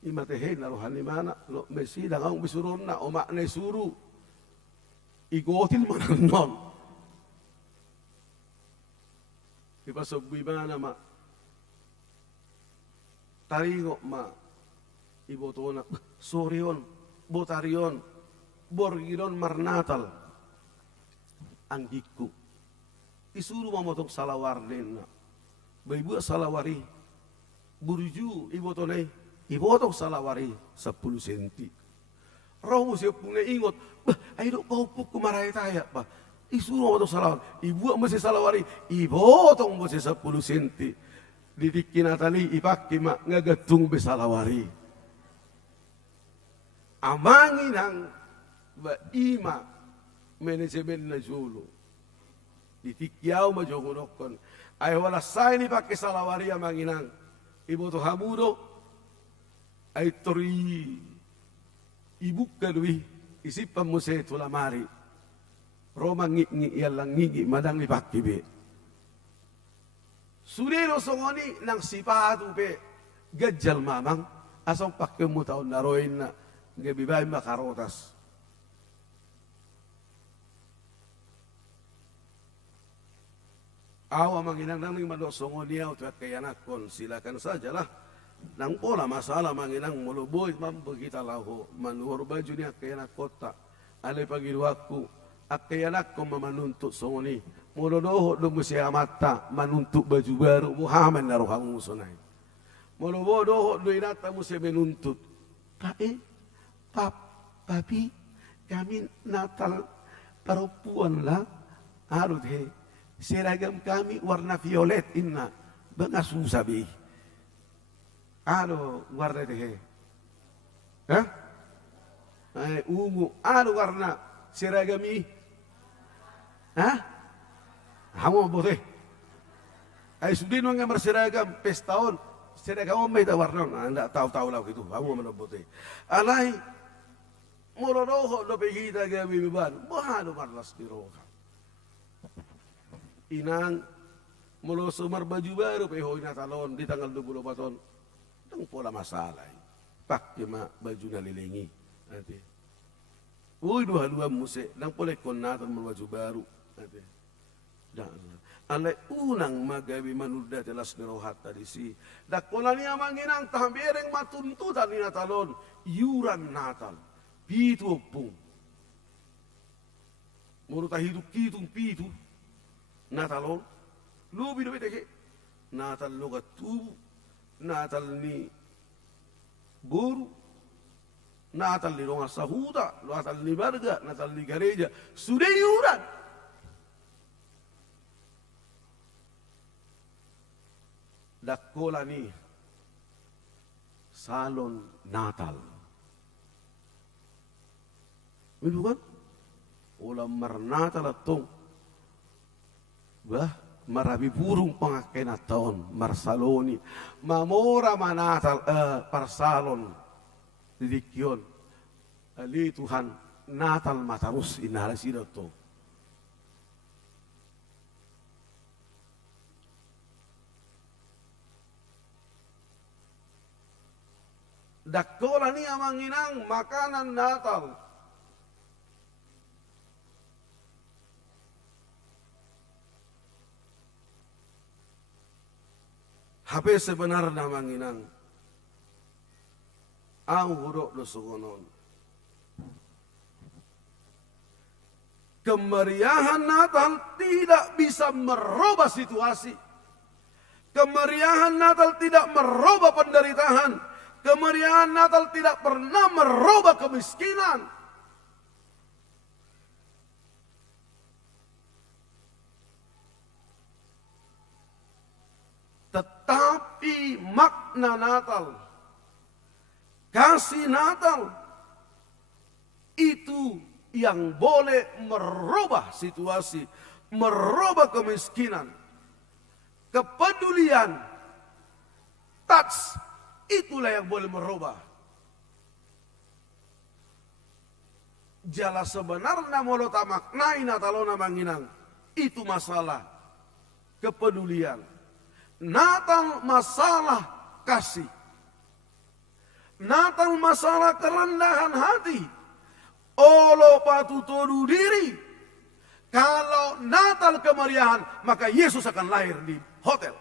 imatehe na rohani mana lo mesi dangang bisuron na o makna suru igotil mananon ipasabwi mana ma taringo ma ibotona sorion botarion borgiron marnatal ang dikku isuru mamotong salawar din na baibu salawari burju ibotonay ibotong salawari 10 senti. Raw mo siya pong naingot, ay do paupok kumaray tayo pa. Isuro mo itong salawari, ibuak mo siya salawari, ibotong mo siya 10 senti. Didik kinatali, ipakima, ngagatong besalawari. Amangin ang ima, manajemen na julo. Ditikyaw majogunokon, ay wala sa ni pakisalawari amanginang. Iboto hamudo, ay tori ibuk kadui isipan mo sa tulamari romang ngi yalang ngi madang ni pakibe surero songoni nang sipatu pe gajal mamang asong pakke mo taon naroin na ngabibay makarotas awa manginang nang madosongoni au tuat kayanak kon silakan sajalah nang pola masalah manginang muluboy mambagita laho manuhor baju ni akayanak kota alay pagiluwaku akayanak ko mamanuntut songoni muludoho do musya mata manuntut baju baru muhammad na rohang musunay mulubodoho do inata musya menuntut papi kami Natal perempuan lah harus seragam kami warna violet inna banga susabi ano warna deh, ungu, ano warna seragami, Hamu boleh, sudah nunggu seragam pestaon, seragam may warna, anda tahu lah gitu, hamu mana boleh, alai, morodoh do pegida kami biban, bahano marlas di roha, inang, molo sumar baju baru pehoy Natalon di tanggal 24 Tang pola masalah, pakai baju nalilingi, nanti. Uy dua musik, nang pola konatan baju baru, nanti. Ale unang magabi manuda telas ni rohat tadi si. Dakola niya manginang tahabereng matuntutan ni natalon. Yuran natal. Pitu opung. Murut hidup kitong pitu. Natalon. Lubi do iteke. Natal logat tubu. Natal ni buru. Natal ni ronga sahuta. Natal ni barga. Natal ni gereja. Sudah yuran. Dakola ni salon Natal. Itu kan? Ulam marnatal atong bah marabi burung pangakai naton marsaloni mamora manatal parsalon didikyon ali Tuhan Natal matarus inalasi to. Dakola niya manginang makanan Natal. Hape sebenarnya manginang. Ang hurok do sugonon. Kemeriahan Natal tidak bisa merubah situasi. Kemeriahan Natal tidak merubah penderitaan. Kemeriahan Natal tidak pernah merubah kemiskinan. Tetapi makna Natal, kasih Natal, itu yang boleh merubah situasi, merubah kemiskinan, kepedulian, touch. Itulah yang boleh merubah. Jala sebenarnya molo tamaknai Natalona manginang. Itu masalah kepedulian. Natal masalah kasih. Natal masalah kerendahan hati. Olo patutodu diri. Kalau Natal kemeriahan, maka Yesus akan lahir di hotel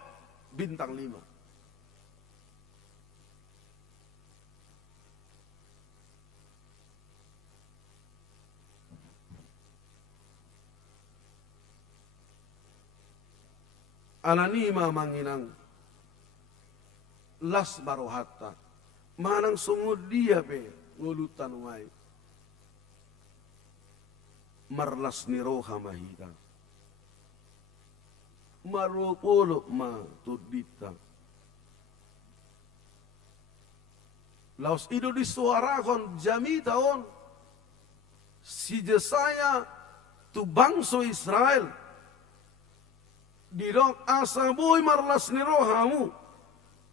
bintang 5. Ananima manginang las barohatta manang sungud dia pe ngulutan umay marlas ni roha mahita marupolo ma tudita laos ido disuarakon jami taon si Jesaya tu bangso Israel dirok asa boy marlas ni rohamu.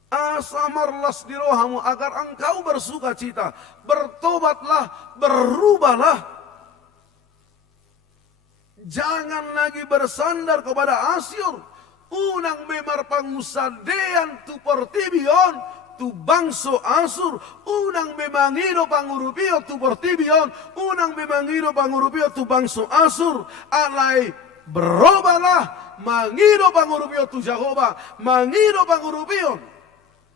Asa marlas ni rohamu agar engkau bersuka cita. Bertobatlah, berubahlah. Jangan lagi bersandar kepada Asyur. Unang memar pangusadean tu portibion. Tu bangso Asur. Unang memangido pangurupio tu portibion. Unang memangido pangurupio tu bangso Asur. Alay berubahlah. Mangido pangurupio tu Jehovah, mangido pangurupio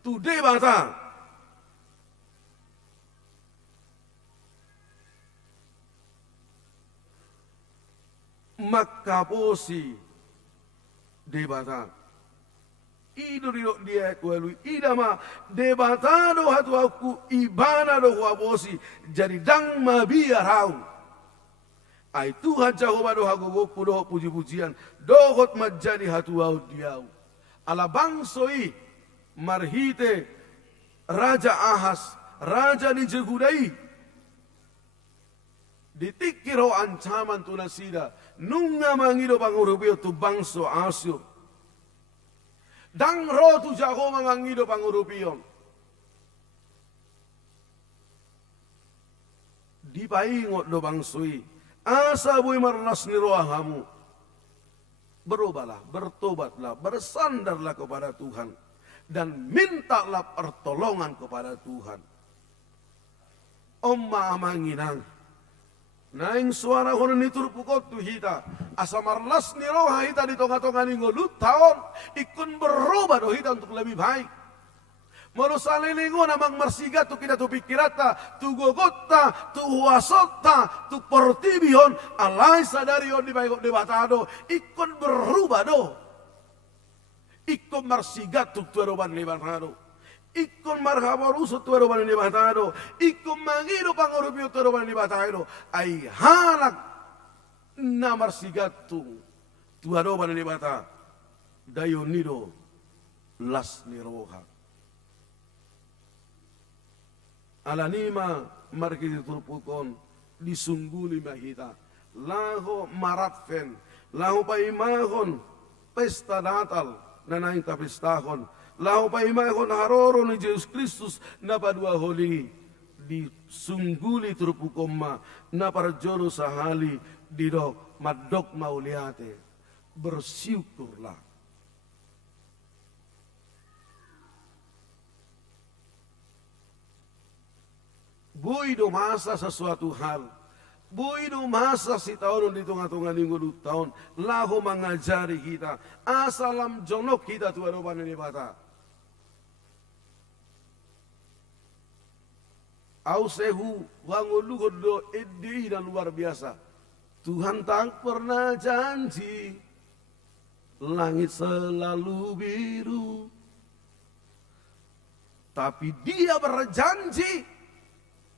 tu debata. Makaposi debata. Ido dia kualui idama debatado hatu aku ibana do huaposi jadi dang mabia rau. Ai Tuhan Jehovah doha gogok doha puji-pujian dohot majadi hatu au diau ala bangsoi marhite Raja Ahas Raja ni Jehudai ditikiro ancaman tu nasida nunga mangido pangurupio tu bangso Asyur dang ro tu Jehovah mangido pangurupio dipaingot do bangsoi asa bui marlas ni rohamu. Berubahlah, bertobatlah, bersandarlah kepada Tuhan. Dan mintalah pertolongan kepada Tuhan. Omma amanginang. Naing suara hono ni turpukot tu hita. Asa marlas ni roha hita di tonga-tonga ni ngolut taon. Ikun berubah do hita untuk lebih baik. Moro salilingo namang marsiga tu kita tu pikirata, tu gogota, tu huasota, tu portibihon, alai sadarion di baikot di batado. Ikun berubah do. Ikun marsiga tu tueroban di batado. Ikon marhabaruso tueroban di batado, ikon mangido pangorupio tueroban di batado, ay hanak na marsigatu tueroban di bata, dayonido las ni roha. Alanima markiti turpukon disungguli mahita, laho maratfen, laho paimahon pesta natal na naing tapistahon. Lahu pa imahon haroro ni Jesus Kristus na padua holi di sungguli turpukoma na parjono sahali didok madok mauliate bersyukurlah. Buido masa sesuatu hal, buido masa si tahun di tengah-tengah minggu tahun lahu mengajari kita asalam jonok kita tuan oban ini bata. Ausehu wangulugod do edi dan luar biasa. Tuhan tak pernah janji langit selalu biru, tapi Dia berjanji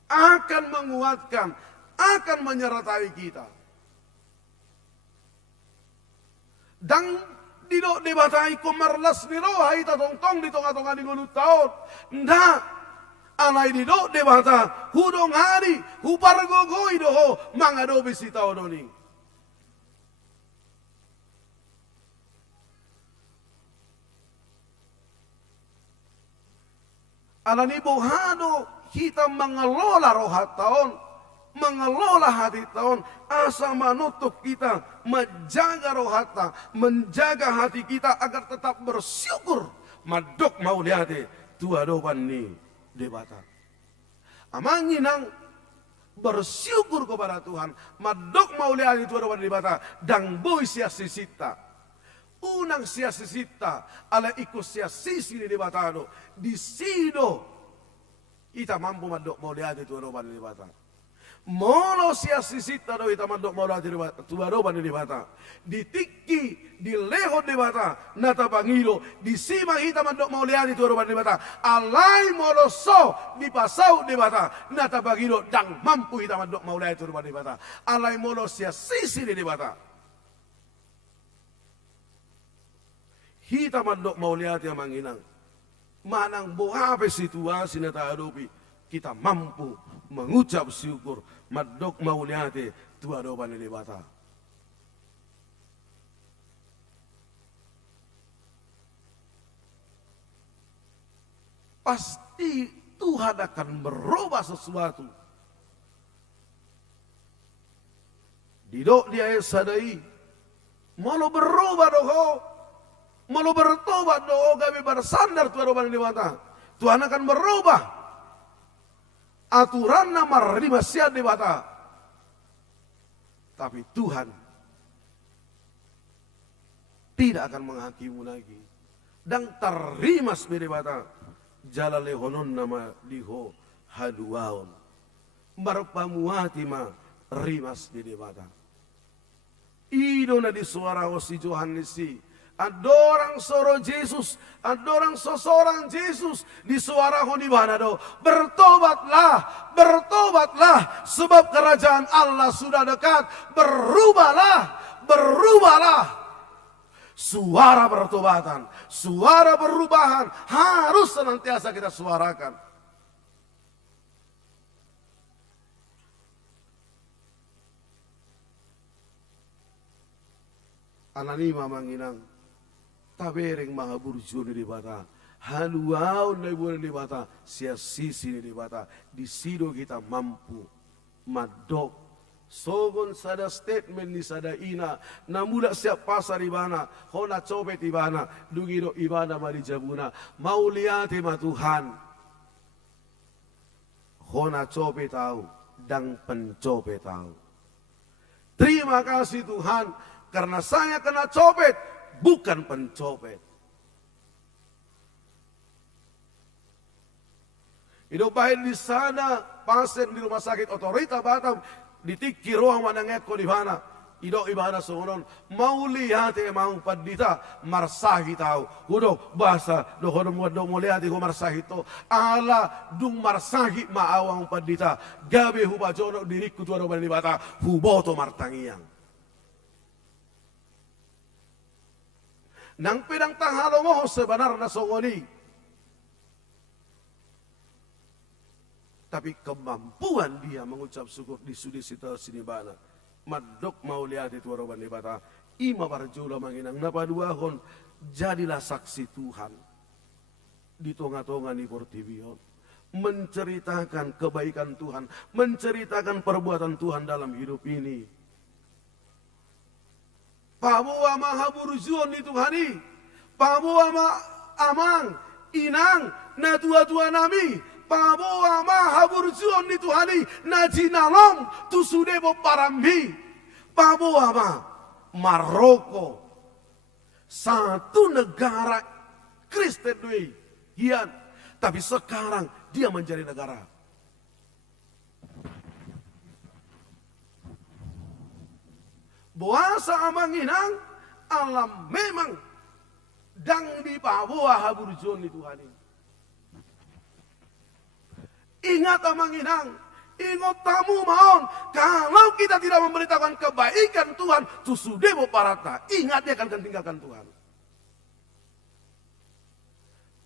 akan menguatkan, akan menyertai kita. Dan didok debatai komarlas ni roha ita tongtong di tongah-tongah di ngulut tahun. Nda alai didok debata hudong hari hupargogoi doho mangadobi si tahun ini. Alani bohado kita mengelola roha tahun, mengelola hati tahun, asa manutuk kita menjaga rohata, menjaga hati kita agar tetap bersyukur. Madok mau lihat tua doban ni debata. Amanginang bersyukur kepada Tuhan. Madok mau lihat tua doban debata. Dang boy sia sisita. Unang sia sisita ala ikut sia sisi di debatado. Di sido ita mampu madok mau lihat tua doban debata. Molo sia sisita do ita mandok mau lihat tua doban debata. Ditiki di leho debata nata bangilo di sima ita mandok mau lihat tua doban debata. Alai molo so di pasau debata nata bangilo dang mampu ita mandok mau lihat tua doban debata. Alai molo sia sisi di debata. Hita mandok mau lihat yang manginang. Manang bohape situasi nata adopi. Kita mampu mengucap syukur. Madok mau lihat tua doban di bata. Pasti Tuhan akan merubah sesuatu. Didok dia sadai. Malu berubah doho. Malu bertobat doho kami bersandar tua doban di bata. Tuhan akan berubah aturan nama rimasian di bata. Tapi Tuhan tidak akan menghakimu lagi. Dan terimas di bata. Jala lehonon nama diho haduaon. Barpamuati ma rimas di bata. Ido na di suara osi Johannesi. Adorang soro Yesus, adorang seseorang Yesus di suara di mana do. Bertobatlah, bertobatlah, sebab kerajaan Allah sudah dekat. Berubahlah, berubahlah. Suara pertobatan, suara perubahan harus senantiasa kita suarakan. Ananima manginang. Tabereng maha burjuni di bata, haluau na ibu di bata, sia sisi di bata, di sido kita mampu madok. Sogon sada statement ni sada ina, namuda siap pasar ibana, hona copet ibana, dugiro ibana mali jabuna, mau lihat ma Tuhan, hona copet tahu, dang pencopet tahu. Terima kasih Tuhan, karena saya kena copet, bukan pencopet. Hidup baik di sana, pasien di rumah sakit otorita Batam, ditiki ruang manangeko di mana. Ido ibadah songonon, mau lihat mau padita, marsahi tahu. Hudo bahasa, dohono muado mau lihat ko marsahi to. Ala dung marsahi maawang padita. Gabe hubajono diriku tuano bani bata, huboto martangiang. Nang pedang tahalo mo sebenarnya songoni. Tapi kemampuan dia mengucap syukur di sudi situasi bana. Madok mau lihat itu orang bani bata. Ima barjula manginang napaduahon. Jadilah saksi Tuhan. Di tonga-tonga di Portivion. Menceritakan kebaikan Tuhan. Menceritakan perbuatan Tuhan dalam hidup ini. Pabua mahaburjuon di Tuhani. Pabua amang. Inang. Na tua-tua nami. Pabua mahaburjuon di Tuhani. Na jinalong. Tusudebo parambi. Pabua Maroko. Satu negara Kristen dui. Hian. Tapi sekarang dia menjadi negara. Buasa amanginang alam memang dang di Papua haburjon di Tuhan ini. Ingat amanginang, ingat tamu maon, kalau kita tidak memberitakan kebaikan Tuhan, susudemo parata, ingat dia akan tinggalkan Tuhan.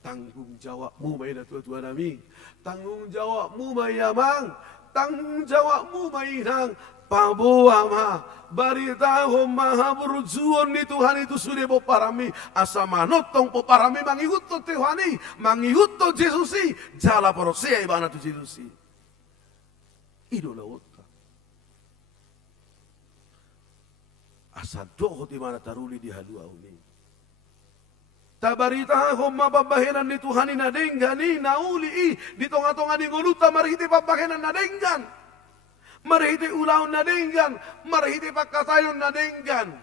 Tanggung jawabmu mainan tua-tua nami, tanggung jawabmu mayamang, tanggung jawabmu mainang. Pabua ma baritaho mahaburjuon ni Tuhan itu sudah poparami asa manotong poparami mangihutto Tuhani mangihutto Jesusi jala porosea ibana tu Jesusi idola otta asa doho di mana taruli di halua uni tabaritaho mababahenan ni Tuhani nadenggani nauli di tonga-tonga di goluta marihiti pabahenan nadenggan marihiti ulaun nadenggan, marihiti pagkatayon nadenggan,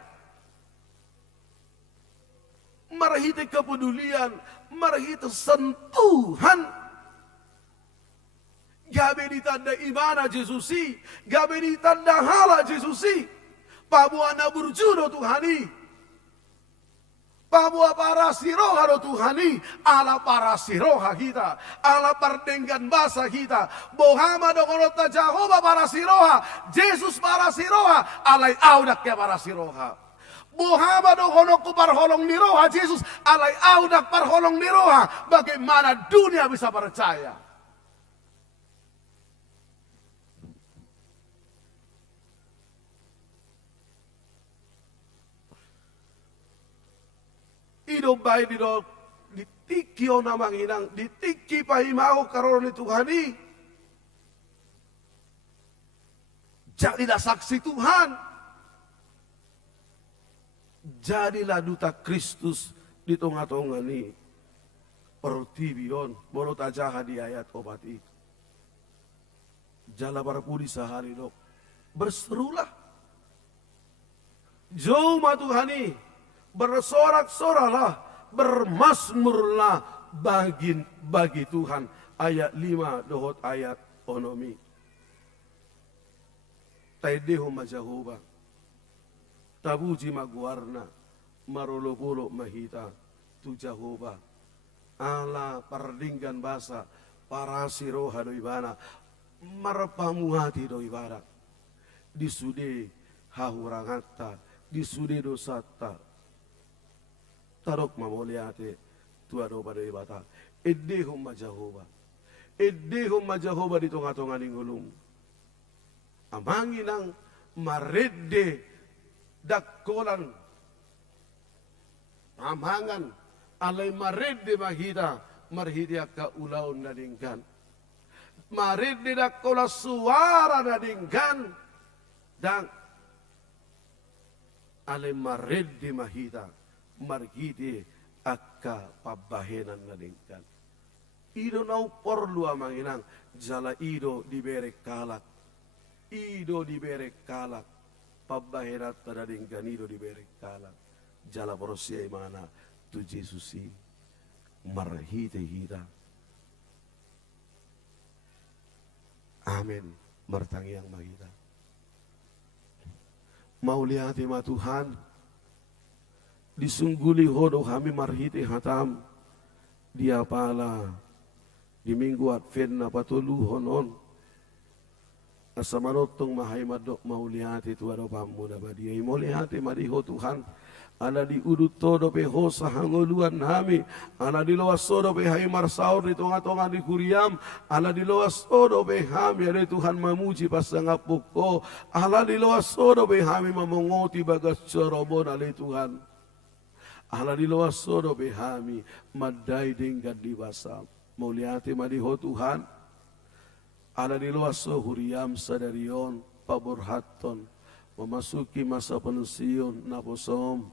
marihiti kepedulian, marihiti sentuhan. Gabe ditanda imana Jesusi, gabe ditanda hala Jesusi, pabuana burjuno Tuhani. Pabua para siroha do Tuhani, ala para siroha kita, ala pardenggan basa kita. Bohama do konota Jehovah para siroha, Yesus para siroha, alai audak ya para siroha. Bohama do konoko parholong niroha, Yesus alai audak parholong niroha. Bagaimana dunia bisa percaya? Ido baik ido ditiki ona manginang, ditiki pahimau karon Tuhani. Jadilah saksi Tuhan. Jadilah duta Kristus di tengah-tengah ini. Pertibion, menurut ajaha di ayat obat itu. Jala barapudi sehari dok. Berserulah. Jauh Tuhani. Bersorak-soralah, bermasmurlah bagi Tuhan. Ayat 5 dohot ayat onomi. Taideho majahoba. Tabuji maguarna. Marolo-bolo mahita. Tu Jahoba. Ala pardinggan basa. Para siroha do ibana. Marpamuhati do ibana. Disude hahurangata. Disude dosata. Tarok mamoliate tuado pada ibata. Edehum majahoba. Edehum majahoba di tengah-tengah ninggulung. Amanginang marede dakolan. Amangan alai marede mahida marhidi akka ulaun nadingkan. Marede dakola suara nadingkan. Dan alai marede mahida margide akka pabahenan nadingkan. Ido nau porlu amanginang jala ido dibere kalak. Ido dibere kalak. pabaherat pada dingkanido di berikala jala porosia imana tu Jesusi marhite hita. Amin. Martangiang mahita. Mauliati ma Tuhan, disungguli hodo kami marhite hatam, dia pala di minggu Advent na patuluhon on. Asa manotong mahay madok mauliati tuwado pamuda badiay. Mauliati madiho Tuhan, ala di udut todo peho sa hangoluan nami, ala di loas todo pehay marsaur di tonga-tonga di kuriam, ala di loas todo pehami ada Tuhan mamuji pasangapuk ko, ala di loas todo pehami mamongoti bagas corobon ale Tuhan, ala di loas todo pehami madai dingkat di basam. Mauliati madiho Tuhan, ala di loas so huriam sadarion paborhaton, memasuki masa pensiun naposom,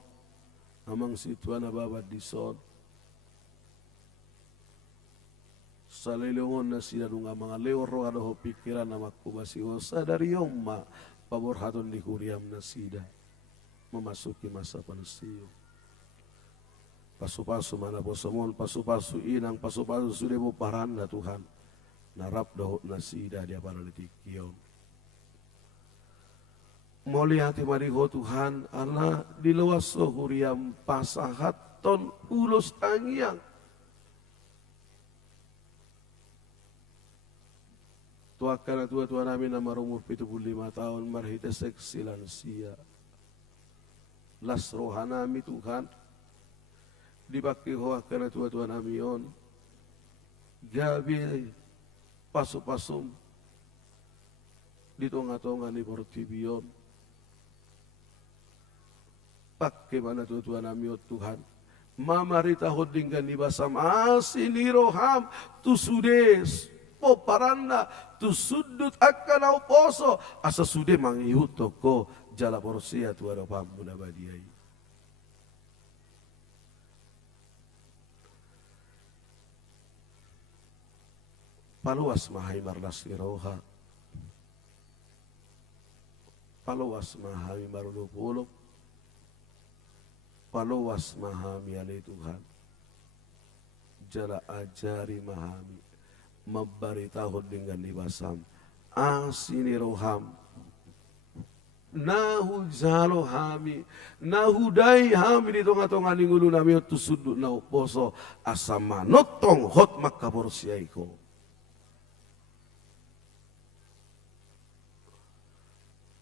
amang situan ababad di son. Salilungon na sila nung mga leoro ano pikiran na makubasiho sadarion ma paborhaton di huriam na sida, memasuki masa pensiun. Pasu-pasu mana posomon, pasu-pasu inang, pasu-pasu sudah mo paranda Tuhan. Narap dahot na sida dia para litikiyon. Mauliati mariho Tuhan, ala diluwas so huriam pasahaton ulos tangiang. Tuakan na tua namin na marumur 75 tahun marhita seksilan siya. Las rohanami Tuhan, dipakiho akan na tua namin yon. Gabi paso-pasum di tonga-tonga ni Portibion. Pakai mana tuan nami Tuhan. Mamarita hodinggan di basam asini roham tu sudes po paranda tu sudut akan au poso asa sude mangiut toko jala porsia tu ada pamuna badiai. Paluas mahai marlas ni roha. Paluas mahai marulupulok. Paluas mahami alai Tuhan. Jala ajari mahami. Mabaritahod dengan ibasam. Asini roham. Nahu jalo hami. Nahudai hami di tonga-tonga ni ngulu nami tu sudut na uposo. Asama notong hot makaborsiaiko.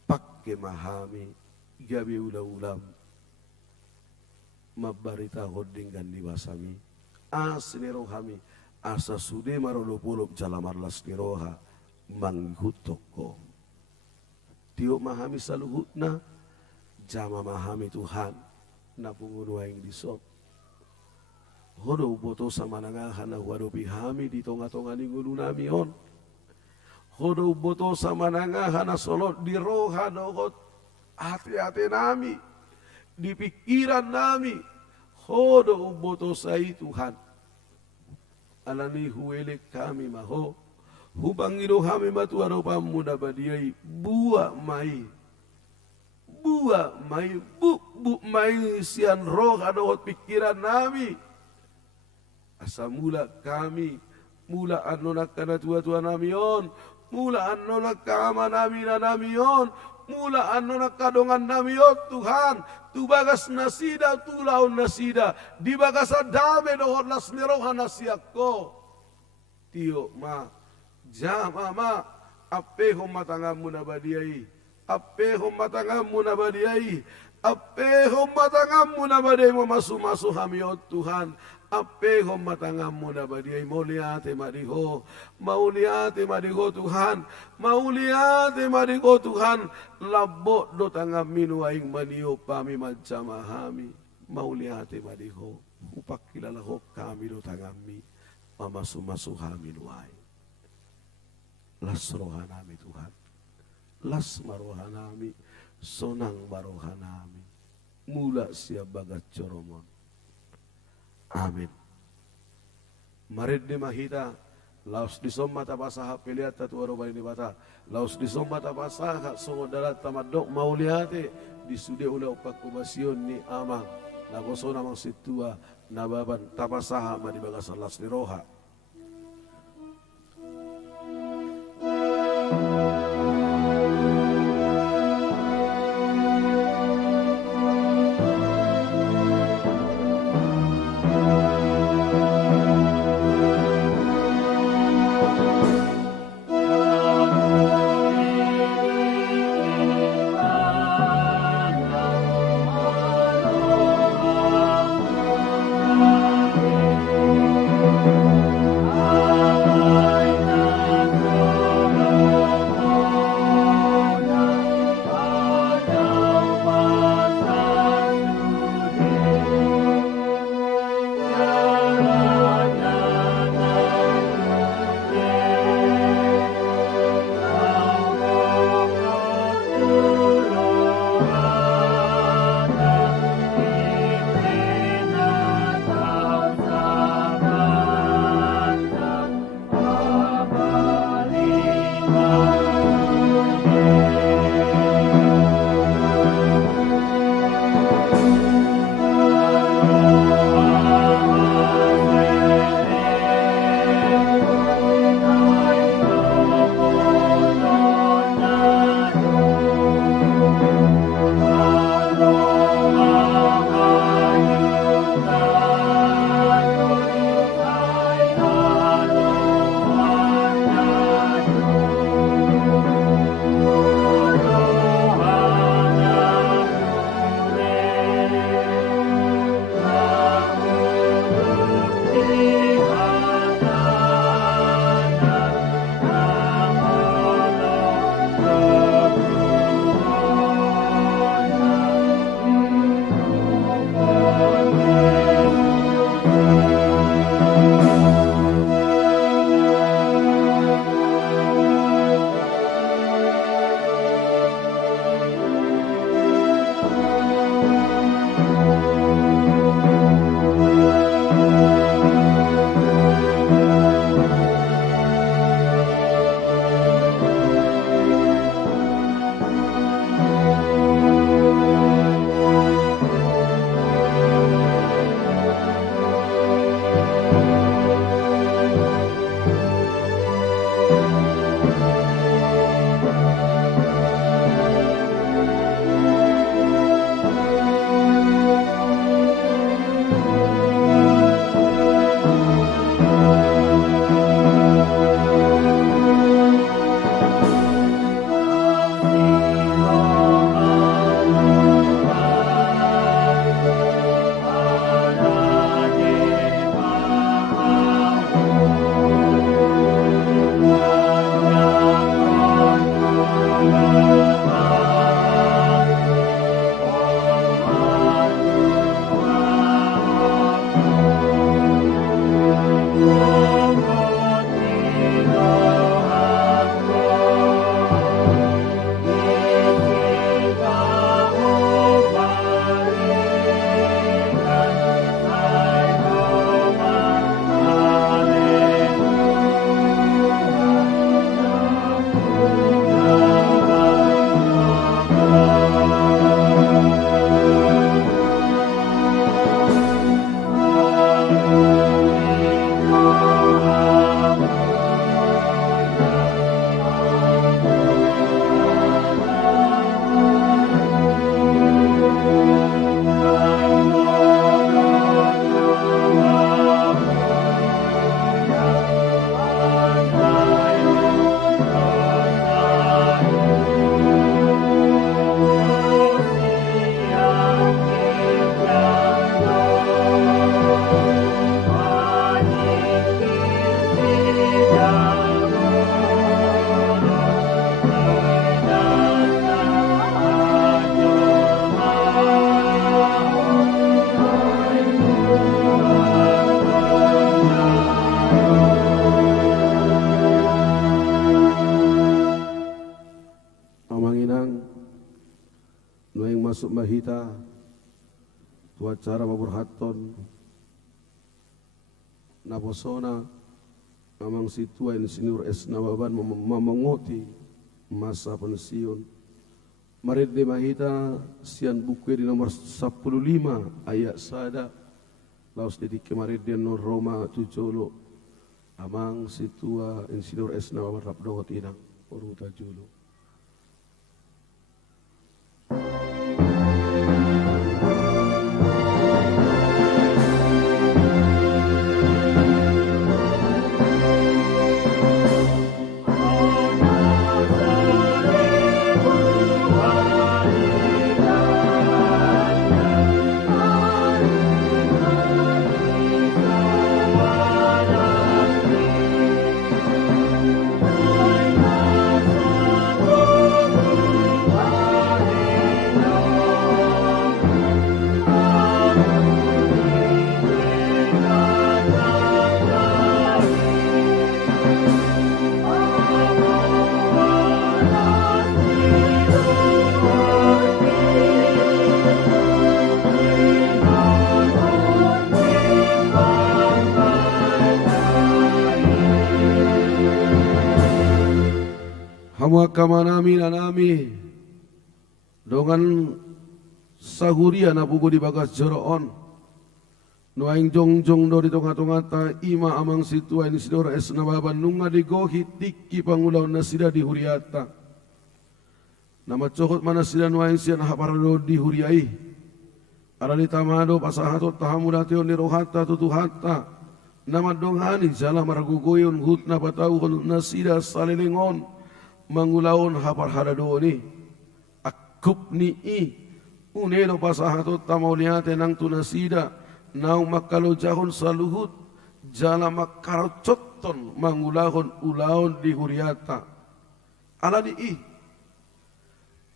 Pakke mahami. Gabi ulam-ulam. Mabarita hodinggan di basami asini rohami asa sude marolopolop jalamarlas ni roha manghutoko tio mahami saluhutna jama mahami Tuhan na pungunuaing disot hodo boto sama nangahan na wado pihami di tonga-tonga ni ngulu namion hodo boto sama nangahan na solot di roha dohot hati-hati nami di pikiran nami hodo boto sai Tuhan alani huwele kami maho hubangido kami matuaro pamuda badiai buah mai bu mai sian roh adot pikiran nami asa mula kami mula anonak kana tua namion mula anonak kama nami na namion mula anonak kadongan namiot Tuhan tu bagas nasida tu laun nasida di bagas adame dohor las nirohan nasiakko tio ma jama ma apeho matangamu na badiai apeho matangamu na badiai apeho matangamu na badiai masu hamiot Tuhan apeho matangamu na badiai mauliate madiho Tuhan mauliate madiho Tuhan labot do tangam minuaing maniyo pami majamahami mauliate madiho upak kilala ho kami do tangami mamasu hami nuai las rohanami Tuhan las marohanami sonang marohanami mula siap bagat coromon. Amin. Marid di mahita Laos di somma tapasaha piliata tuaro bali di bata. Laos di somma tapasaha songo dalat tamadok mauliate di sude ule opak kubasion ni ama na kosona mang situa na baban tapasaha ma di bagasar las ni roha. masuk mahita tuacara maburhaton naposona amang situa insinyur S. Nawaban memengoti masa pensiun. Marid de mahita sian buku di nomor 15 ayat sada. Laos dedik kemarin dia non Roma tujulo. Amang situa insinyur S. Nawaban rapdohot inang uruta julu. Kamanami nanami dongan sahuria na buku di bagas joroon nuaing jongjong do di tonga-tonga ta ima amang situa ini sidor es nababan nunga di gohi tiki pangulaw na sida di huriata nama cokot mana sida nuaing siya nahaparado di huriai arali tamado pasahatot tahamudatio ni rohata tutuhata nama dongani jala maragugoyon hut na patauhon na sida salilingon mangulaon hapar harado ni akup ni unelo pasahatot tamauliate nang tunasida nau makalo jahon saluhut jala makarocoton mangulahon ulaon di huriata alani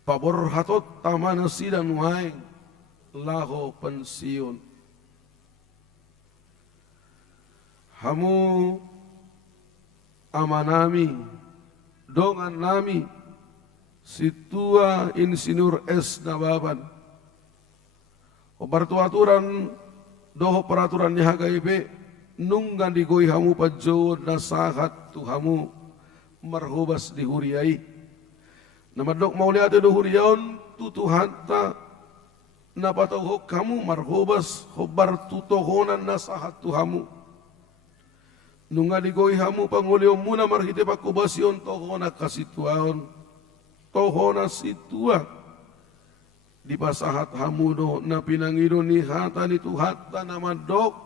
pabor hatot tamana sida nuaing laho pensiun hamu amanami dongan nami situa insinyur S. Nawaban obartuaturan doho peraturan ni HKIP nunggan digoi hamu pajo nasahat tu hamu marhubas di huriai namadok mauliate do huriaon tutuhanta napatau kamu marhubas hobar tutohonan nasahat tu hamu nunga digoi hamu pangulio muna marhite pakubasion tohona kasituaon tohona situa di pasahat hamu do na pinangido ni hata ni tuhata nama dok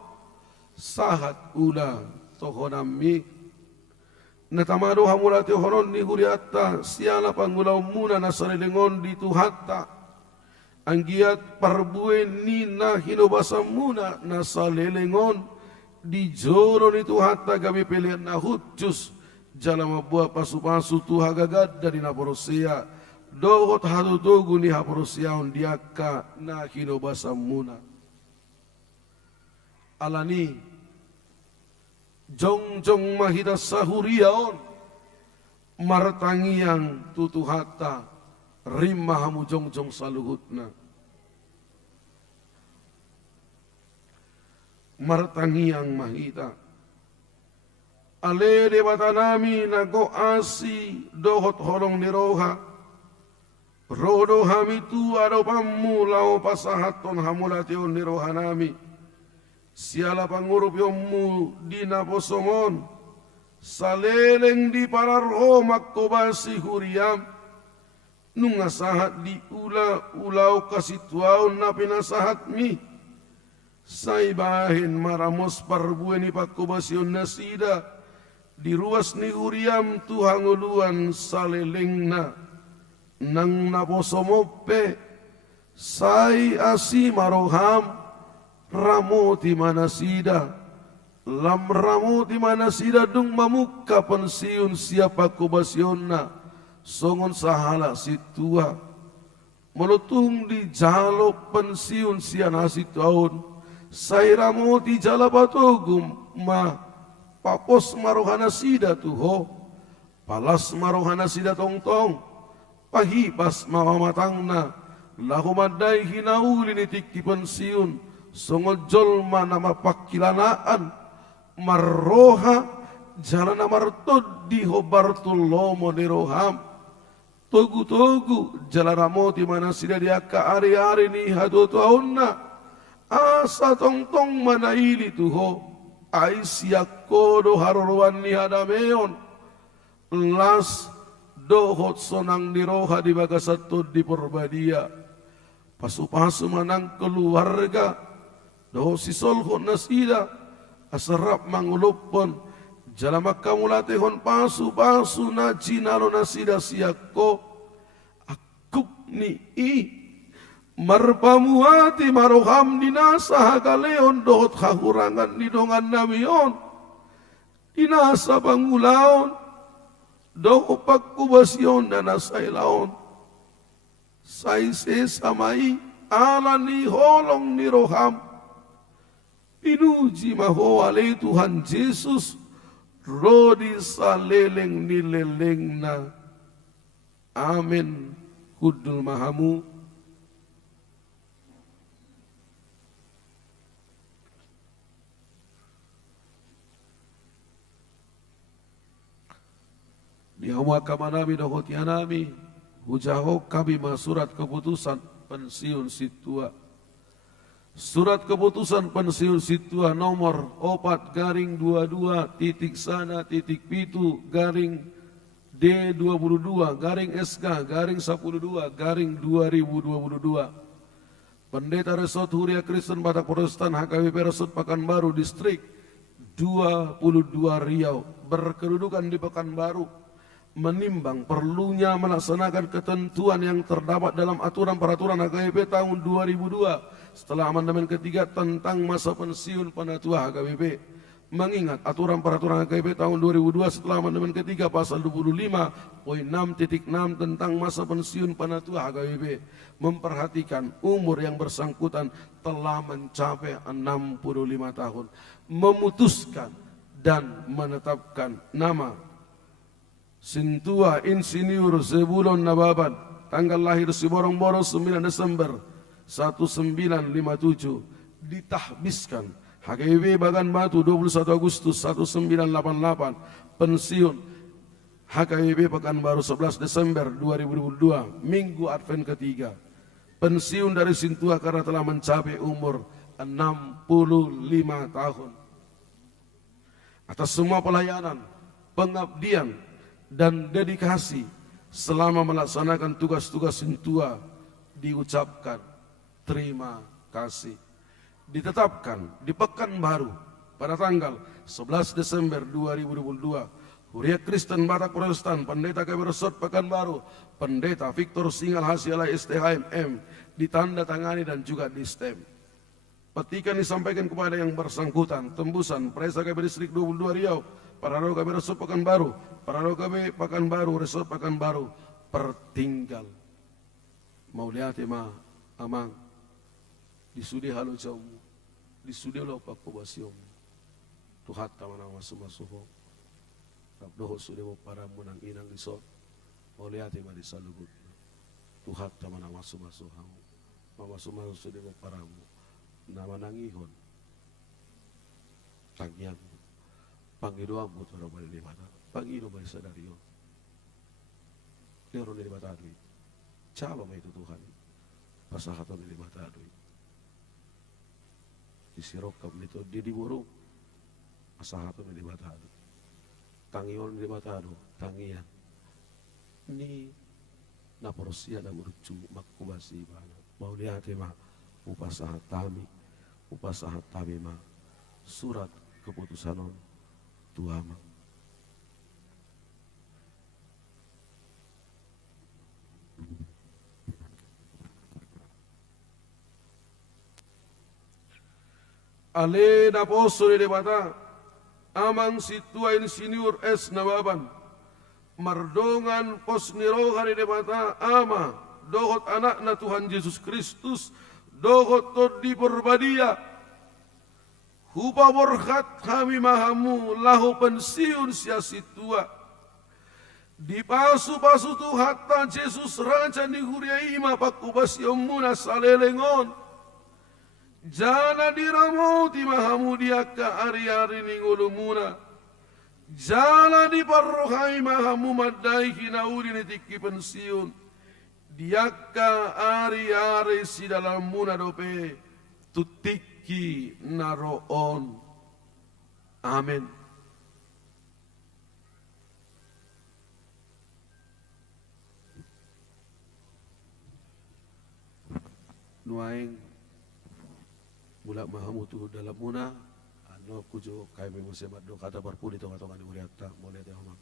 sahat ula tohona mi na tamado hamu lati horon ni huriata siala pangulaw muna na sarilingon di tuhata anggiat parbuen ni na hinobasa muna na salilingon di joro ni tuhata gabi pilihan na hutjus jala mabuah pasu-pasu tuha gagad dari naporosia dohot hatutugu ni haporosiaon diaka na hinobasa muna alani jongjong mahita sahuriaon martangiang tutuhata rimma hamu jongjong saluhutna martangiang mahita ale de batanami nago asi dohot horong niroha rodo hamitu ado pamulao pasahaton hamulatio nirohanami siala pangurup yomu dina posomon saleleng di pararho makkobasi huriam nunga sahat di ulau kasituaon na pinasahat mi saibahin maramos parbueni pakkobasion nasida di ruas ni huriam tuhanguluan salelengna nang naposomope sai asi maroham ramoti manasida lam ramoti manasida dung mamuka pensiun siapa kubasionna songon sahala situa melutung di jalo pensiun siana situaun sai ramoti jala batogum ma papos marohana sida tuho palas marohana sida tongtong pahipas mamamatangna lahumadai hinauli nitikki pensiun songojol mana mapakilanaan marroha jalan amartod di hobartulomo di roham. Togu jalan ramoti mana sida diaka ari-ari ni hado taonna. Asa tong manaili tuho. Ai siakodo harorwan ni hadameon. Las dohot sonang di roha di bagasatod di porbadia. Pasu-pasu manang keluarga. Doho si solho nasida. Asarap mangulupon. Jalamak kamulatehon pasu-pasu na jinalo nasida siako. Akuk ni marpamuati maroham dinasa hagaleon dohot hahurangan nidongan namion. Dinasa pangulaon. Doho pagkubasyon na nasay laon. Say samai ala ni holong ni roham. Pinuji mahoale Tuhan Yesus. Rodi saleleng nileleng na. Amin. Kudul mahamu. Di hawa kamanami dohotianami. Hujahok kami surat keputusan pensiun situa. Surat keputusan pensiun situa nomor 4-22-1-D22-SK-12-1022. Pendeta Resort Huria Kristen Batak Protestan HKBP Resort Pekanbaru Distrik 22 Riau berkedudukan di Pekanbaru menimbang perlunya melaksanakan ketentuan yang terdapat dalam aturan peraturan HKBP tahun 2002 setelah amandemen ketiga tentang masa pensiun penatua HKBP. Mengingat aturan peraturan HKBP tahun 2002 setelah amandemen ketiga pasal 25.6.6 tentang masa pensiun penatua HKBP memperhatikan umur yang bersangkutan telah mencapai 65 tahun, memutuskan dan menetapkan nama Sintua Insinyur Zebulon Nababan, tanggal lahir Siborong-Borong 9 Desember 1957, ditahbiskan HKBP Bagan Batu 21 Agustus 1988, pensiun HKBP Pekanbaru 11 Desember 2022, Minggu Advent ketiga, pensiun dari Sintua karena telah mencapai umur 65 tahun. Atas semua pelayanan, pengabdian, dan dedikasi selama melaksanakan tugas-tugas Sintua diucapkan terima kasih. Ditetapkan di Pekanbaru pada tanggal 11 Desember 2022, Huria Kristen Batak Protestan Pendeta KBP Resort Pekanbaru, Pendeta Victor Singal Hasiala STHMM, ditandatangani dan juga distem. Petikan disampaikan kepada yang bersangkutan, tembusan Presa KBP Distrik 22 Riau, Parado KBP Resort Pekanbaru, Parado KBP Pekanbaru, Resort Pekanbaru, pertinggal. Mauliati ma amang, disudi halo jauh, disudi lo pakobasiom, Tuhan tamanang masuk-masuho, Rabdoho sudah mau para munang inang disot, mauliati ma disalugut, Tuhan tamanang masuk-masuho, masuk-masuho sudah mau paramu, nama nangihon, tangyan, pangidoam buat orang balik di mata, pangido balik sadario, dia orang dari mata adui. Calon itu Tuhan pasahatan di mata adui disirokam itu dia diburuk pasahatan di mata adui tangion di mata adui tangian ini naporosia dan merucu makubasi bana mau lihat mah upasahat tami mah surat keputusan tuama. Ale na poso de bata amang Sintua Insinyur S Nababan mardongan pos nirohan de bata ama dohot anak na Tuhan Yesus Kristus dohot tod di berbadia hupa borkat kami mahamu lahu pensiun sia Sintua di pasu-pasu tu hatta Yesus raja ni huria ima pakubasi omuna salelengon jana diramo ti mahamu diaka ari-ari ning ulumuna Jala di parrohai mahamu madai hinauri netiki pensiun. Diaka ari-ari si dalam muna dope tutiki naroon. Amin. Nuaing mula mahamu tu dalam muna ano kujo kay may musemat do kata parpuli to katongan ni uriata mo lete hamang.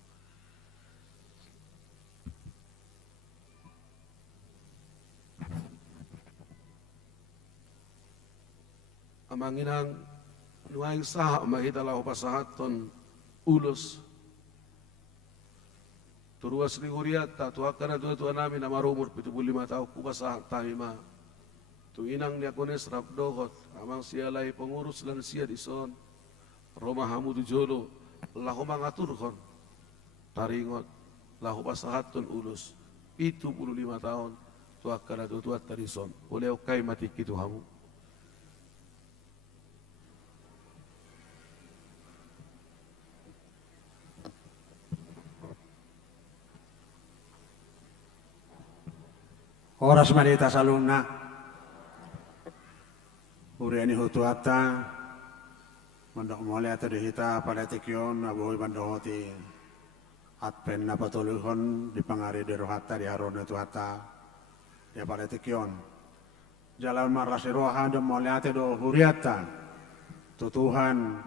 Amanginang nuaing saha mahita lau pasahaton ulos turuas ni uriata tuakan na tuwa namin na marumur 75 taon kupasahat tahima. Tuinang niya kunes rapdohot, amang siyalay pengurus lansia di son, Roma hamu tujolo, lahu mangaturkon, taringot, lahu pasahaton ulus, 75 tahun, tuakana tutuat tarison, oleh okay matik itu hamu. Oras manita saluna. Uriani hutuata mandok mole ato dihita paletikyon abuhi bandohoti atpen na patuluhon di pangari di rohata di haron tuata ya paletikyon jalan marasi roha do mole ato do huriata tutuhan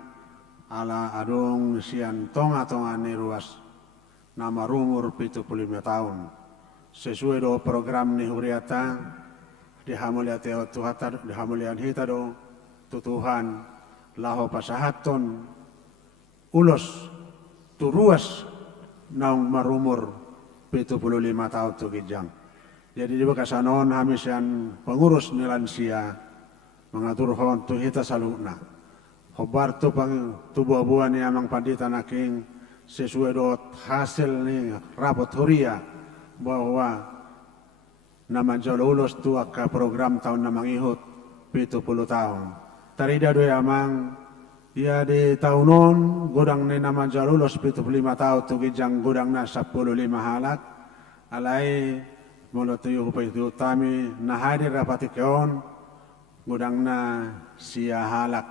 ala adung sian tonga-tonga ni ruas nama rumur 75 tahun sesuai do program ni huriata dihamulian Tuhan, dihamulian hita do tutuhan laho pasahaton ulos turuas naung marumur 75 tahun tu gijang. Jadi di bakasanon hamisian pengurus ni lansia mengaturhon tu hita saluna. Hobar tu pang tu buah-buah ni amang pandita naking sesuai do hasil ni rapot huria bahwa nama jolulos tu akka program tahun namang ihut 70 tahun. Tarida do amang ya di tahunon godang ni nama jolulos 75 tahun tu gijang godang na 15 halak alai molo tuyo upay tu tami na hadir rapati keon godang na sia halak.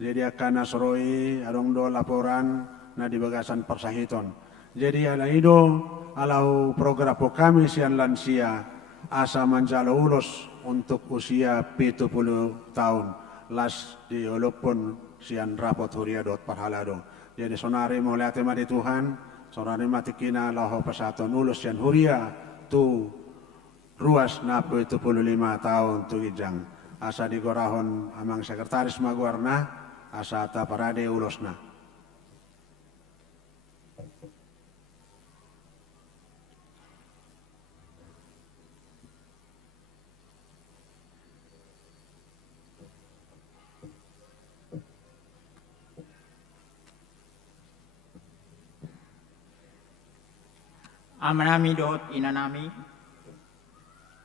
Jadi akan nasroi adong do laporan na di bagasan persahiton. Jadi alaido alau program kami sian lansia asa manjalo ulos untuk usia 70 tahun las di olopon sian rapot huria dot parhalado. Jadi sonari mulai mati Tuhan, sonari mati kina laho pasaton ulos sian huria tu ruas na 75 tahun tu ijang. Asa digorahon amang sekretaris maguarna, asa ta parade ulosna. Amanami dot inanami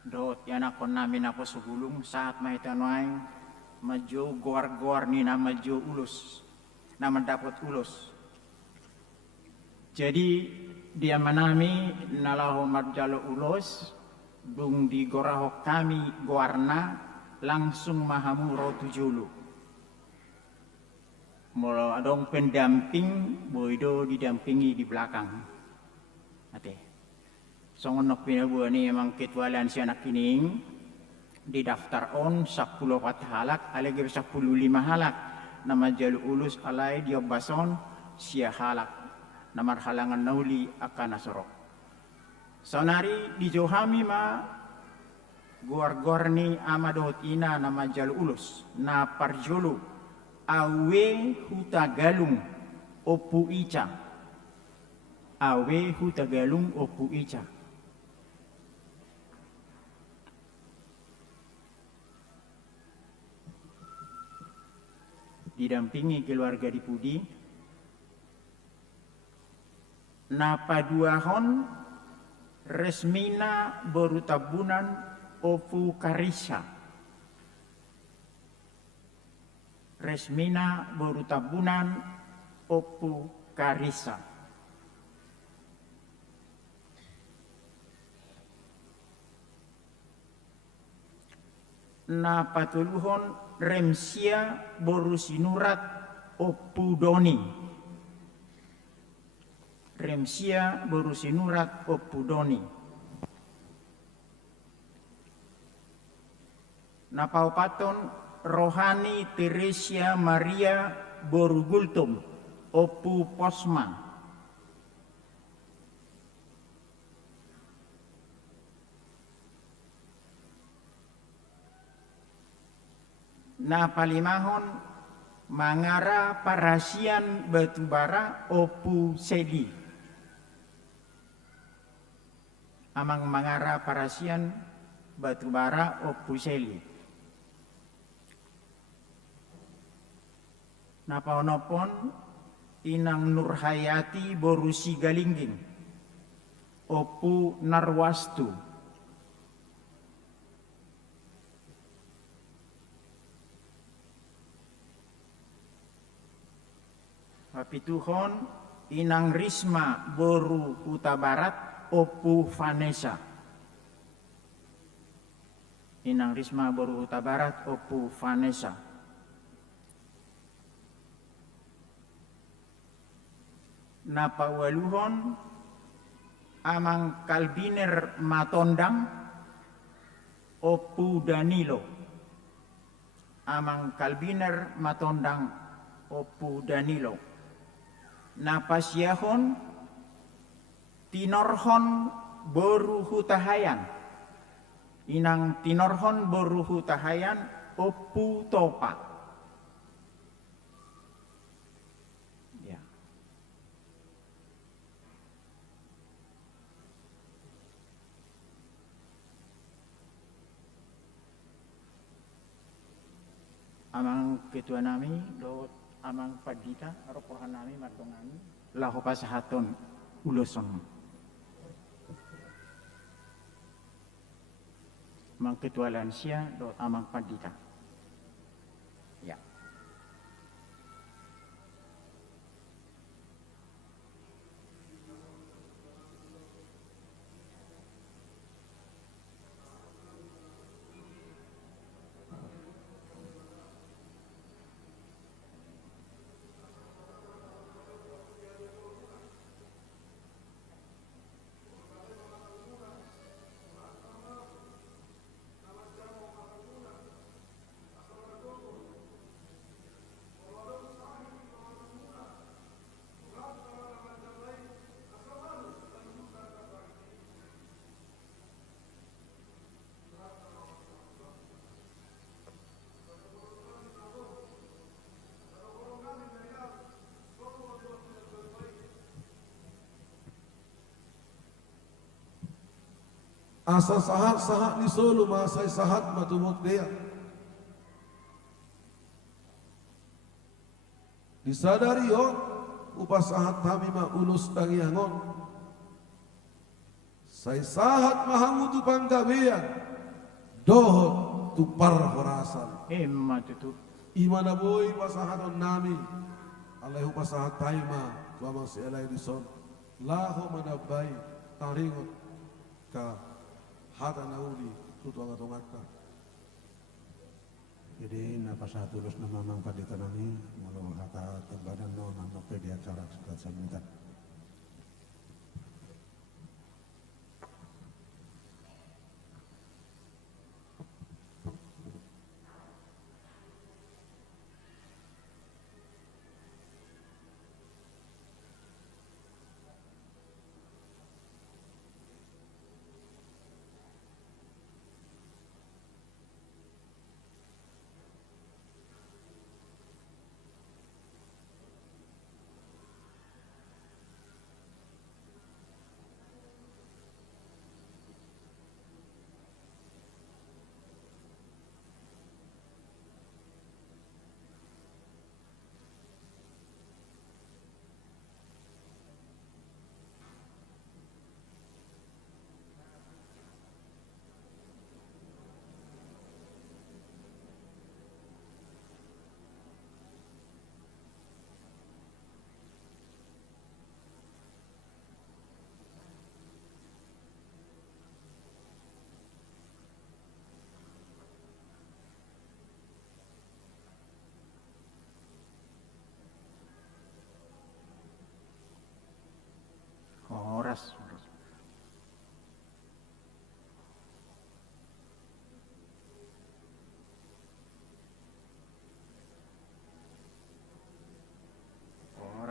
dot yanakon namin ako sugulung saat may tanway medyo gor-gor ni na medyo ulus na mendapat ulus. Jadi dia manami nalaho marjalo ulus dung di gorahok kami guarna langsung mahamu rotu julu. Mula adong pendamping boido didampingi di belakang. Ate. Songonok pinabuan ni emang ketwalan si anak kining di daftar on 10 halak alagir 15 halak nama jalu ulus alai dia bason sia halak namar halangan nauli akan nasorok sonari di johami ma gor ni amadot ina nama jalu ulus na parjolo awe hutagalung opu ica awe hutagalung opu ica. Didampingi keluarga di Pudi napaduahon resmina baru tabunan opu karisa resmina baru tabunan opu Karissa. Na patuluhon Remsia borusinurat Opudoni. Remsia borusinurat Opudoni. Na paupaton Rohani Teresia Maria Borugultum Opu Posma. Na palimahon Mangara Parasian Batubara Opu Sedi. Amang Mangara Parasian Batubara Opu Sedi. Na paonopon Inang Nurhayati Borusi Galingging Opu Narwastu. Papituhon Inang Risma Boru Huta Barat Opu Vanessa. Inang Risma Boru Huta Barat Opu Vanessa. Napa waluhon Amang Kalbiner Matondang Opu Danilo. Amang Kalbiner Matondang Opu Danilo. Napa siahon Tinorhon Boru Hutahayan. Inang Tinorhon Boru Hutahayan Opu Topa. Ya. Amang ketua nami do Amang Padita rokohan nami matongani lahu pasahaton uloson. Mang ketua lansia do Amang Padita. Ya. Asa sahat ni solo masay sahat matumot dia. Disadari yo upas sahat kami maulus tangiangon. Say sahat mahamu tu panggabean. Dohot tu parhorasan. Emma tutu. Imana boy pasahaton nami. Alaihu pasahat taima tuamang si elai dison. Laho manabay taringot ka hata nauli tutuangat-ungatka. Jadi napasatulus na Mamang Padita nami mulu hata terbadan no nang di acara sekat seminta.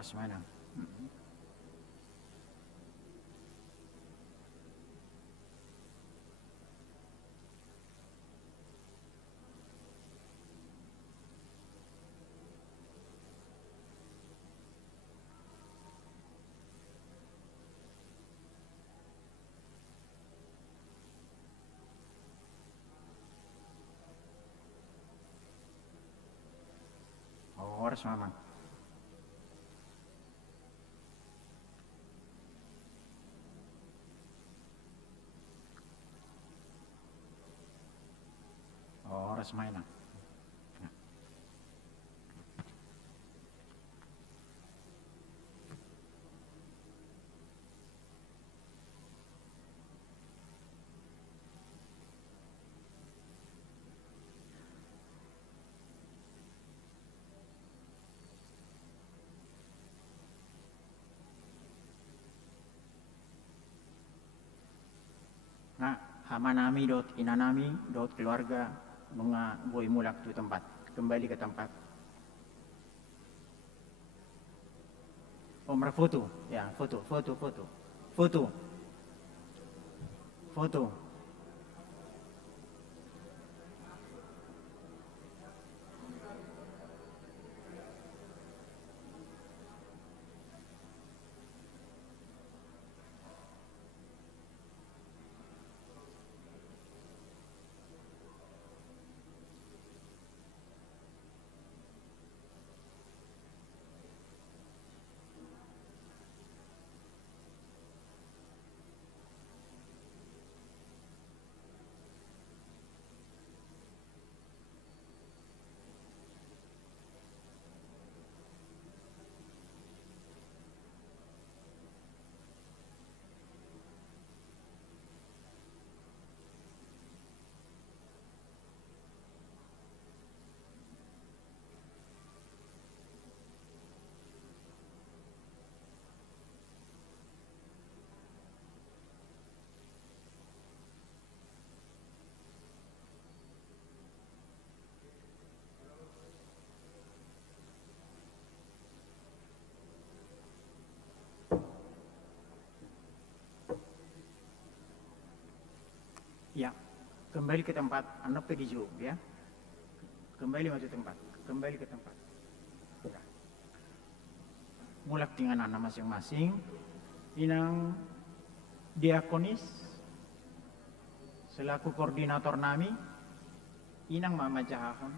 Horas mana? Horas mamang. Horas mainan. Nah, hamanami dot inanami dot keluarga mga boy mulak tu tempat, kembali ke tempat. Omra foto, ya foto. Ya, kembali ke tempat, anak pergi jauh, ya. Kembali ke tempat. Ya. Mulak dengan anak masing-masing, inang diakonis, selaku koordinator nami, inang mama jahahon.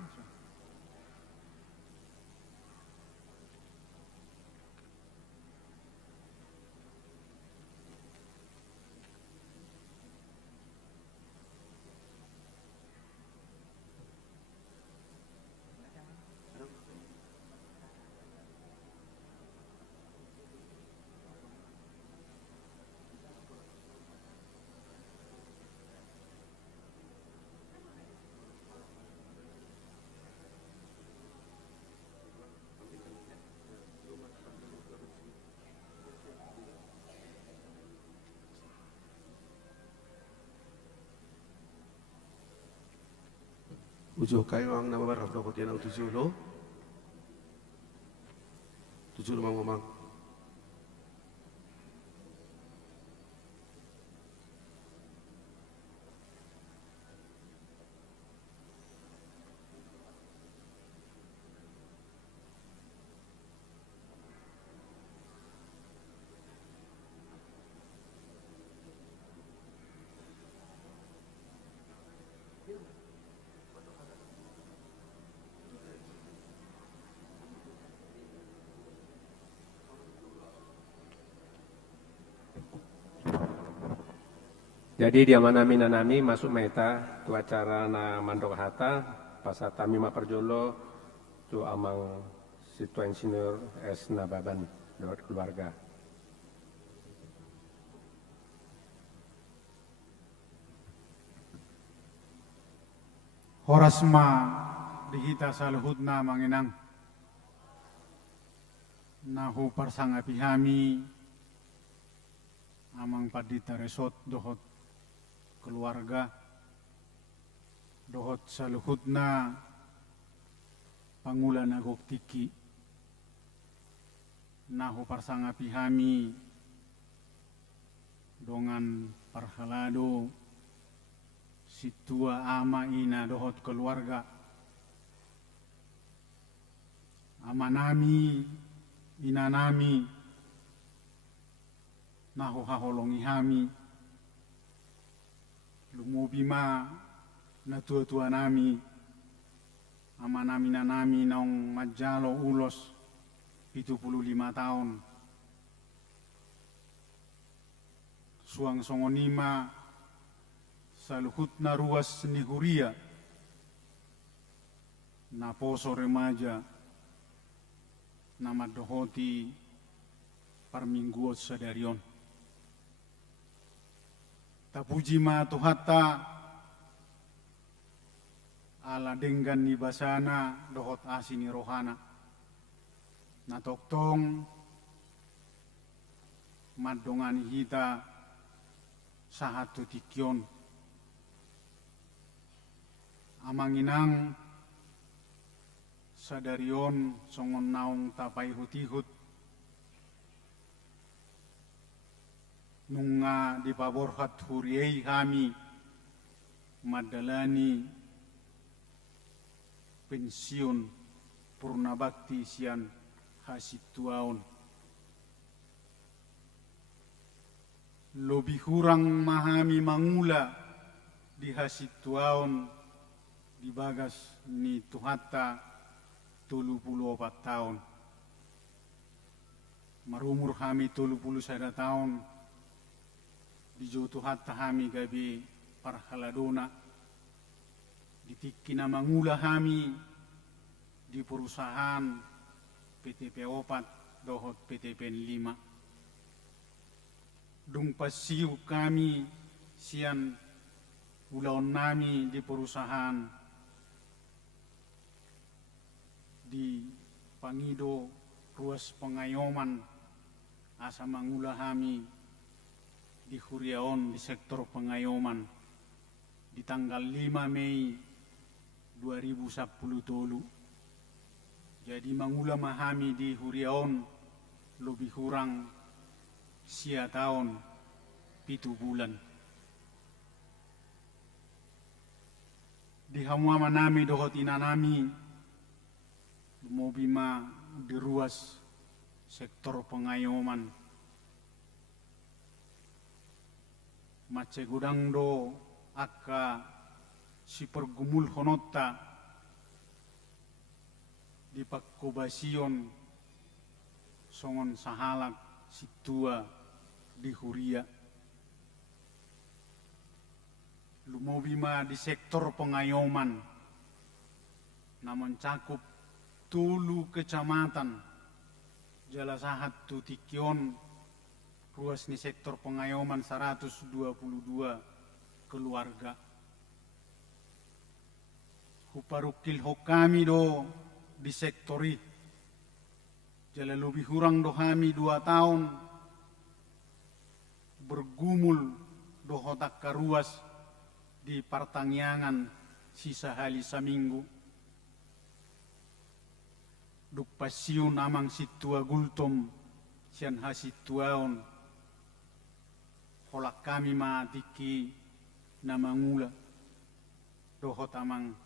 Ujo kayo ang nababarap na kotiyan ang tujulo. Tujulo mamang. Jadi dia manami nanami masuk meta tu acara na mandok hata pasata mima perjolo tu amang situ insinyur es nababan dot keluarga. Horasma dihita sa luhud na manginang nahu parsang apihami amang padita resot dohot keluarga dohot sa luhud na pangulan agok tiki nahu parsangapi hami dongan parhalado situa ama ina dohot keluarga ama nami ina nami nahu haholongi hami lumobima na tua-tua nami ama nami na nami naong majalo ulos 75 tahun suang songonima saluhut na ruas ni Huria na poso remaja na madohoti parmingguot sadarion tapuji ma tuhata ala denggan ni basana dohot asini rohana na toktong madongani hita sahatu tikyon amanginang sadarion songon naong tapai hutihut nunga di paborhat huriei kami madalani pensiun purna bakti sian hasituaon lebih kurang mahami mangula di hasituaon di bagas ni tuhata 34 tahun marumur kami 31 tahun di jo tuhata kami gabi parhaladona ditikina mangula kami di perusahaan PTP 4 dohot PTP 5 dung pasiu kami sian ulaon nami di perusahaan di Pangido ruas pengayoman asa mangula kami di Huriaon di sektor pengayoman di tanggal 5 Mei 2010 jadi mangula mahami di Huriaon lebih kurang sia tahun 7 bulan di hamuama nami dohot inanami mobima di ruas sektor pengayoman mace gudang do akka si pergumul honota di pakkobasion songon sahalak situa di Huria lumobima di sektor pengayoman namun cakup 7 kecamatan jala sahat tutikyon ruas ni sektor pengayoman 122 keluarga huparukil hokami do di sektori jala lebih kurang do kami 2 tahun bergumul do hotak karuas di pertaniangan sisa hali saminggu duk pasiun amang situa gultom sian hasituaon holak kami matiki namangula dohot amang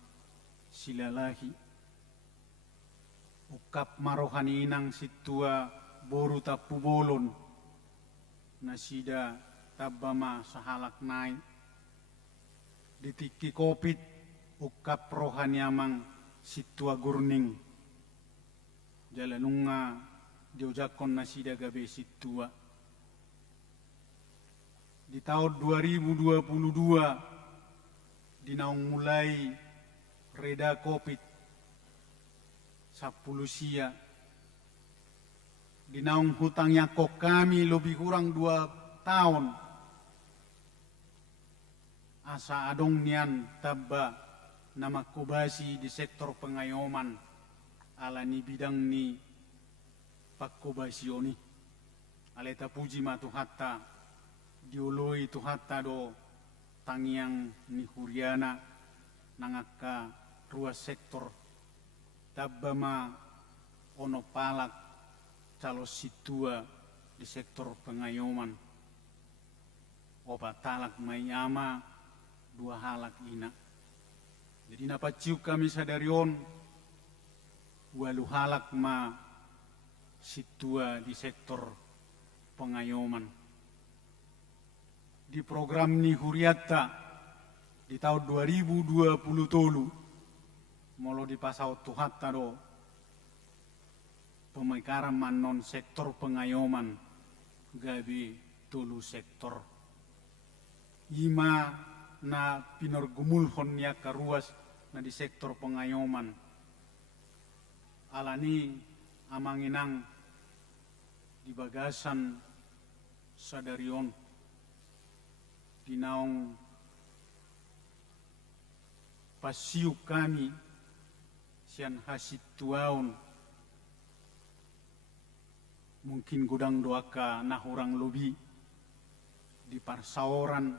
silalahi ukap marohani inang situa boru tapu bolon nasida tabama sahalak naik ditiki kopit ukap rohani amang situa gurning jalanunga diojakon nasida gabe situa di tahun 2022 dinaung mulai reda covid 10 sia dinaung hutang yakok kami lebih kurang 2 tahun asa adong nian tabba nama kubasi di sektor pengayoman ala ni bidang ni pakkobasioni aleta puji matu hatta diului tu hatta do tangiang ni Huriana nangaka ruas sektor tabbama ono palak calo situa di sektor pengayoman. Obat talak mai ama, 2 halak ina. Jadi napaciuk kami sadarion, 8 halak ma situa di sektor pengayoman. Di program ni Huriatta di tahun 2020 molo di pasau tuhatta do pemekaran manon sektor pengayoman gabi tulu sektor ima na pinorgumulhon niya karuas na di sektor pengayoman alani amanginang di bagasan sadarion dinaong pasiuk kami sian hasit tuaon mungkin gudang doaka nahurang lobi di parsaoran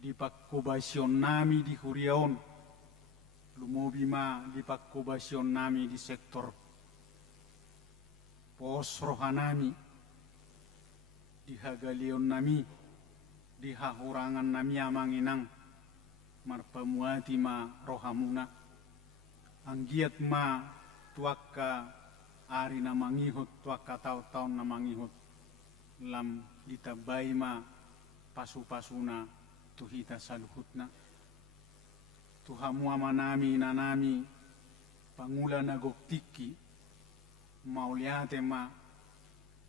di pakkobasion nami di huriaon lumobi ma di pakkobasion nami di sektor pos rohanami di hagalion nami di hahurangan nami amanginang marpamuati ma rohamuna anggiat ma tuaka ari na mangihut tuaka tau-tau na mangihut lam ditabay ma pasu-pasuna tuhita saluhutna tuhamu amanami nanami pangula na goktiki mauliate ma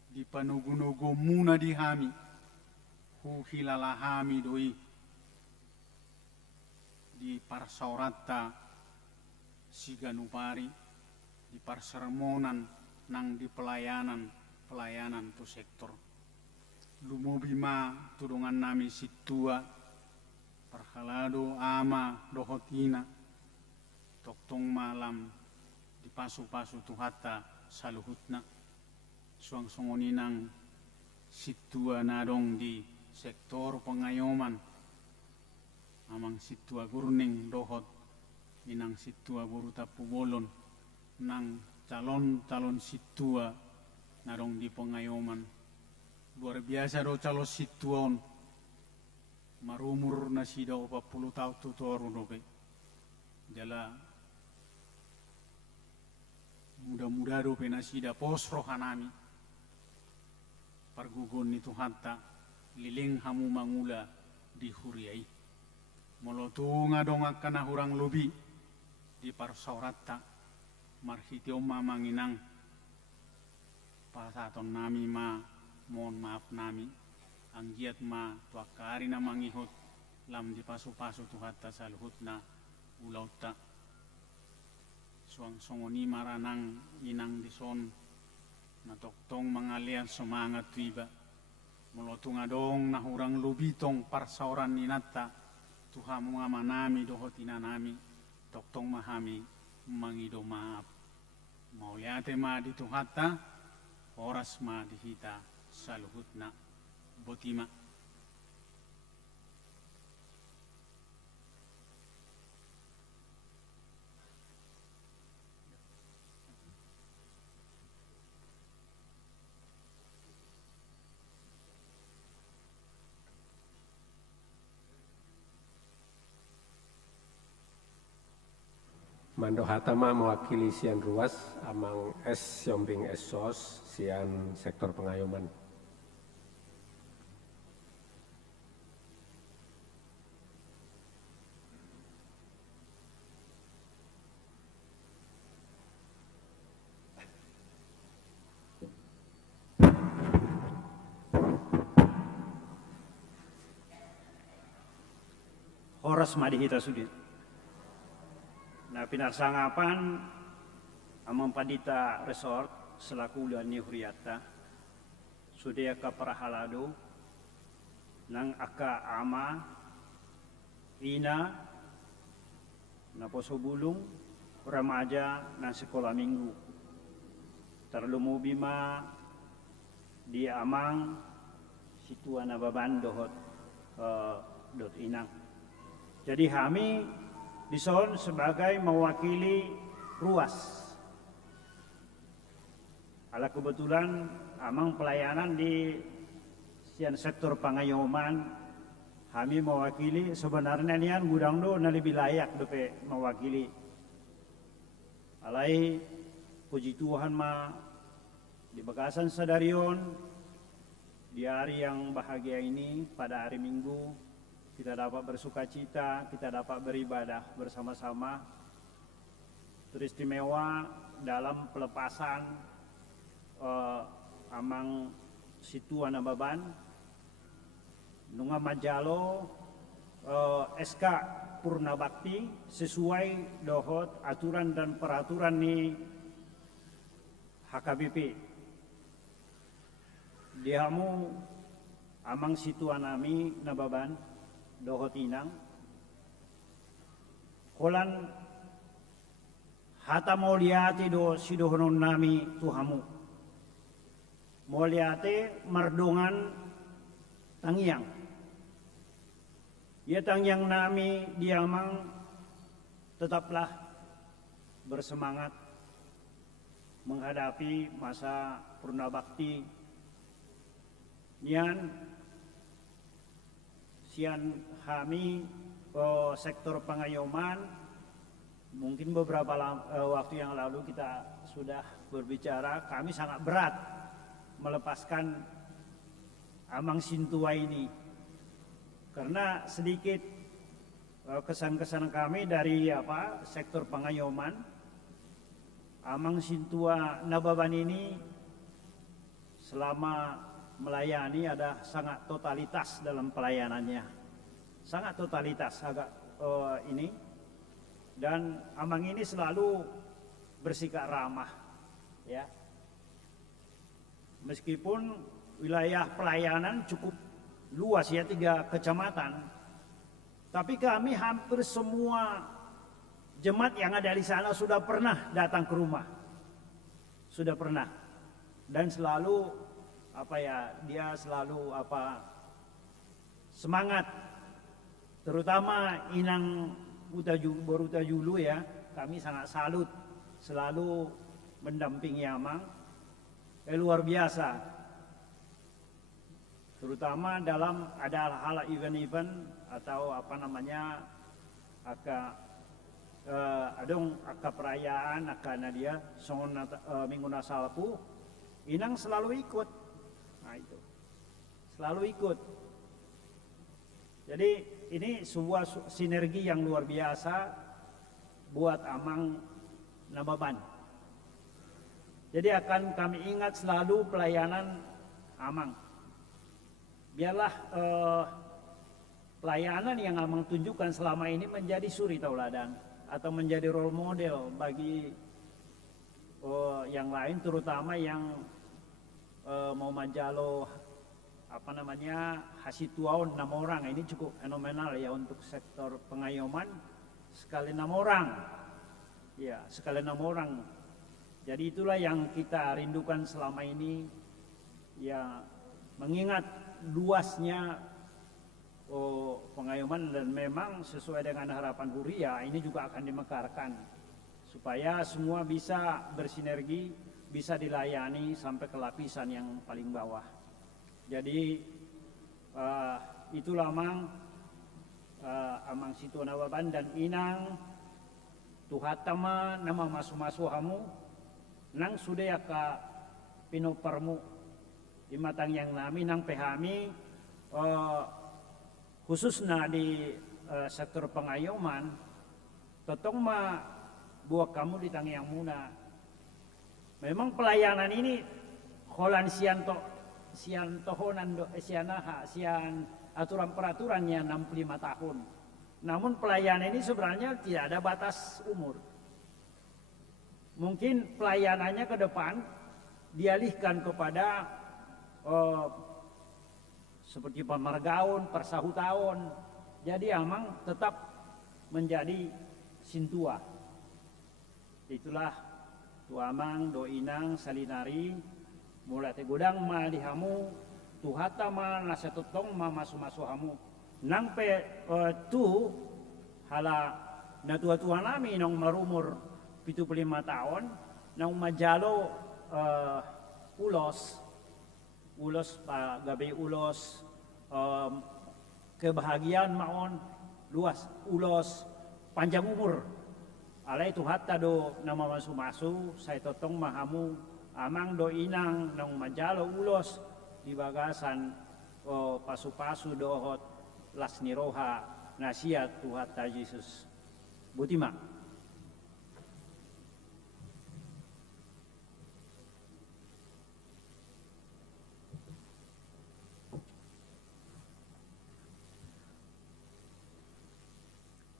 di panugunugo muna di hami huhilalahami doi di parsaurata siganupari di parsermonan nang di pelayanan tu sektor lumobi ma tudungan nami situa parhalado ama dohotina toktong malam di pasu-pasu tuhata saluhutna suang songoninang situa nadong di sektor pengayoman amang situa gurning dohot inang situa buru tapu bolon nang calon situa narong di pengayoman luar biasa do calon situon marumur na sida 40 tahun tutoru dobe jala muda-muda dobe na sida pos rohanami pargugon itu hatta liling hamu mangula di huriai molotunga donga kana hurang lobi di parsaurata marhitio mamanginang pasaton nami ma mohon maaf nami anggiat ma tuakari na mangihut lam di pasu-pasu tuhata saluhutna ulauta suang songoni maranang inang dison na toktong mangalian semangat tiba molotunga dong na hurang lobi tong parsauran ninata Tuhamu amanami dohotina nami toktong mahami mangido maaf mauliate ma di tuhata oras ma dihita saluhutna botima Mando hatama mewakili sian ruas amang es siombing esos sian sektor pengayoman. Horas madihita sudit. Na pinarsangapan amang padita resort selaku ulan ni Huriatta sudia ka parahalado nang aka ama ina na posobulong remaja na sekolah minggu terlumubi ma di amang situa na baban dohot dot inang jadi kami dison sebagai mewakili ruas ala kebetulan amang pelayanan di sian sektor pangayoman kami mewakili sebenarnya nian gudang do na lebih layak dope mewakili alai puji Tuhan ma di Bekasan Sadarion di hari yang bahagia ini pada hari Minggu kita dapat bersuka cita, kita dapat beribadah bersama-sama teristimewa dalam pelepasan amang situ Anababan Nunga Majalo SK Purnabakti sesuai dohot aturan dan peraturan ni HKBP. Dihamu amang situ anami Nababan dohot inang. Kolan hata moliati do sidohonon nami tuhamu. Moliate mardongan tangyang. Ya tangyang nami diamang tetaplah bersemangat menghadapi masa Purnabakti. Nian sian kami sektor pengayoman mungkin beberapa waktu yang lalu kita sudah berbicara kami sangat berat melepaskan amang sintua ini. Karena sedikit kesan-kesan kami dari sektor pengayoman amang sintua Nababan ini selama melayani ada sangat totalitas dalam pelayanannya, sangat totalitas agak ini dan amang ini selalu bersikap ramah ya meskipun wilayah pelayanan cukup luas ya 3 kecamatan. Tapi kami hampir semua jemaat yang ada di sana sudah pernah datang ke rumah. Sudah pernah. Dan selalu dia selalu semangat. Terutama Inang Borutajulu ya, kami sangat salut selalu mendampingi amang. Luar biasa. Terutama dalam ada hal event-event atau adong perayaan nadia songon minggu nasalku Inang selalu ikut. Nah itu selalu ikut. Jadi ini sebuah sinergi yang luar biasa buat amang Nababan. Jadi akan kami ingat selalu pelayanan amang. Biarlah pelayanan yang amang tunjukkan selama ini menjadi suri tauladan atau menjadi role model bagi yang lain, terutama yang mau majalo Hasituaon 6 orang. Ini cukup fenomenal ya untuk sektor pengayoman, sekali 6 orang ya, sekali 6 orang. Jadi itulah yang kita rindukan selama ini ya, mengingat luasnya pengayoman dan memang sesuai dengan harapan Huria ini juga akan dimekarkan supaya semua bisa bersinergi, bisa dilayani sampai ke lapisan yang paling bawah. Jadi itulah amang situ Nababan dan Inang tuhatama nama masu-masu hamu nang sudah ka pinoparmu di matang yang nami nang pehami khususnya di sektor pengayoman totong buat kamu di tang yang muna. Memang pelayanan ini holan sian aturan peraturannya 65 tahun. Namun pelayanan ini sebenarnya tidak ada batas umur. Mungkin pelayanannya ke depan dialihkan kepada seperti pemargaun, persahutaun. Jadi amang tetap menjadi sintua. Itulah tu amang do inang salinari mulai tegudang ma dihamu tuhata ma nasetutong ma masu-masu hamu nang pe tu hala na tua-tua nami nang marumur 75 tahun nang majalo ulos gabe ulos kebahagiaan maon luas ulos panjang umur alai tu hatta do nama masu saya totong mahamu amang do inang nang majalo ulos di bagasan pasu-pasu dohot lasni roha nasihat tu hatta Yesus butima.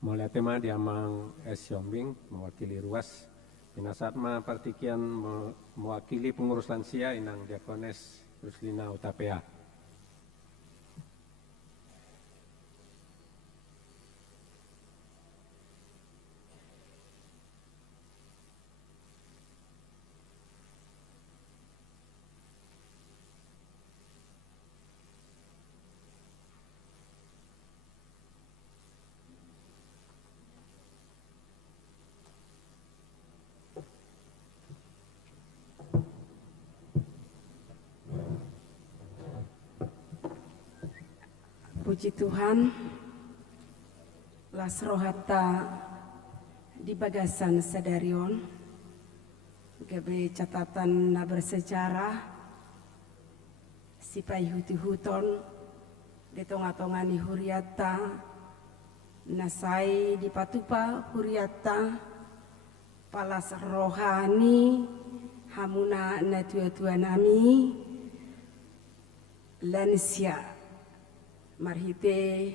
Mulai tema diamang S. Yombing mewakili ruas Pinasat ma partikian mewakili pengurus lansia inang Diakones Ruslina Utapea. Puji Tuhan, las rohata di bagasan sadarion, gabe catatan na bersejarah, sipai huti-huton, detonga-tongani huriata, nasai di patupa huriata, palas rohani, hamuna na tua-tua nami, lansia. Marhite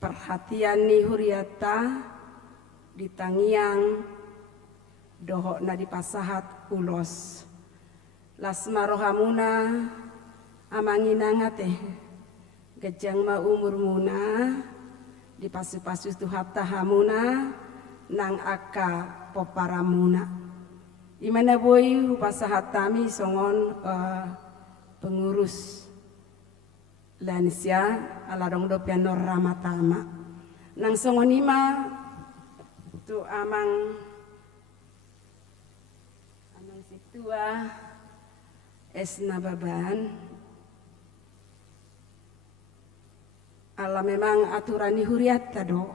perhatian ni huriata di tangiang dohok na di pasahat ulos lasma rohamuna amanginangate gejang ma umur muna di pasu-pasu tuhata hamuna nang aka poparamuna imana boy pasahat tami songon pengurus lansia aladong do pianor ramatama nang songonima tu amang situa esna baban ala memang aturan ni huriat tado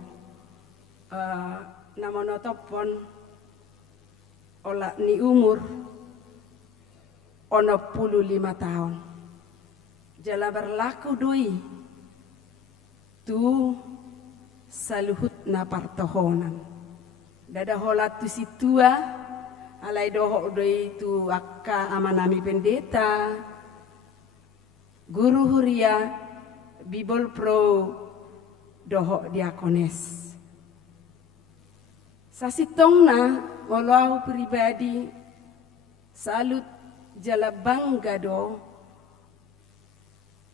namonotopon ola ni umur 65 tahun jala berlaku doi tu saluhut na partohonan dada holat tu situa alai dohok doi tu akka amanami pendeta guru huria Bible Pro dohok diakones sasitongna walau pribadi salut jala bangga do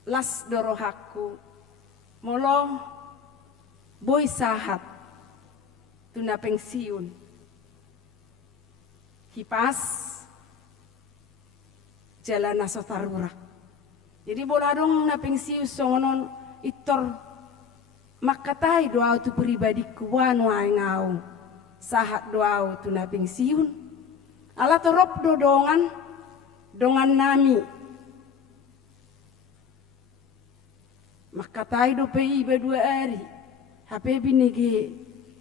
las dorohaku molo boy sahat tuna pensiun hipas jalan nasotarurak jadi boladong na pensiun songonon itor makatai doa tu pribadi kuan wae ngau sahat doa tu na pensiun ala torop dodongan nami makatai do pei berdua hari HP binigi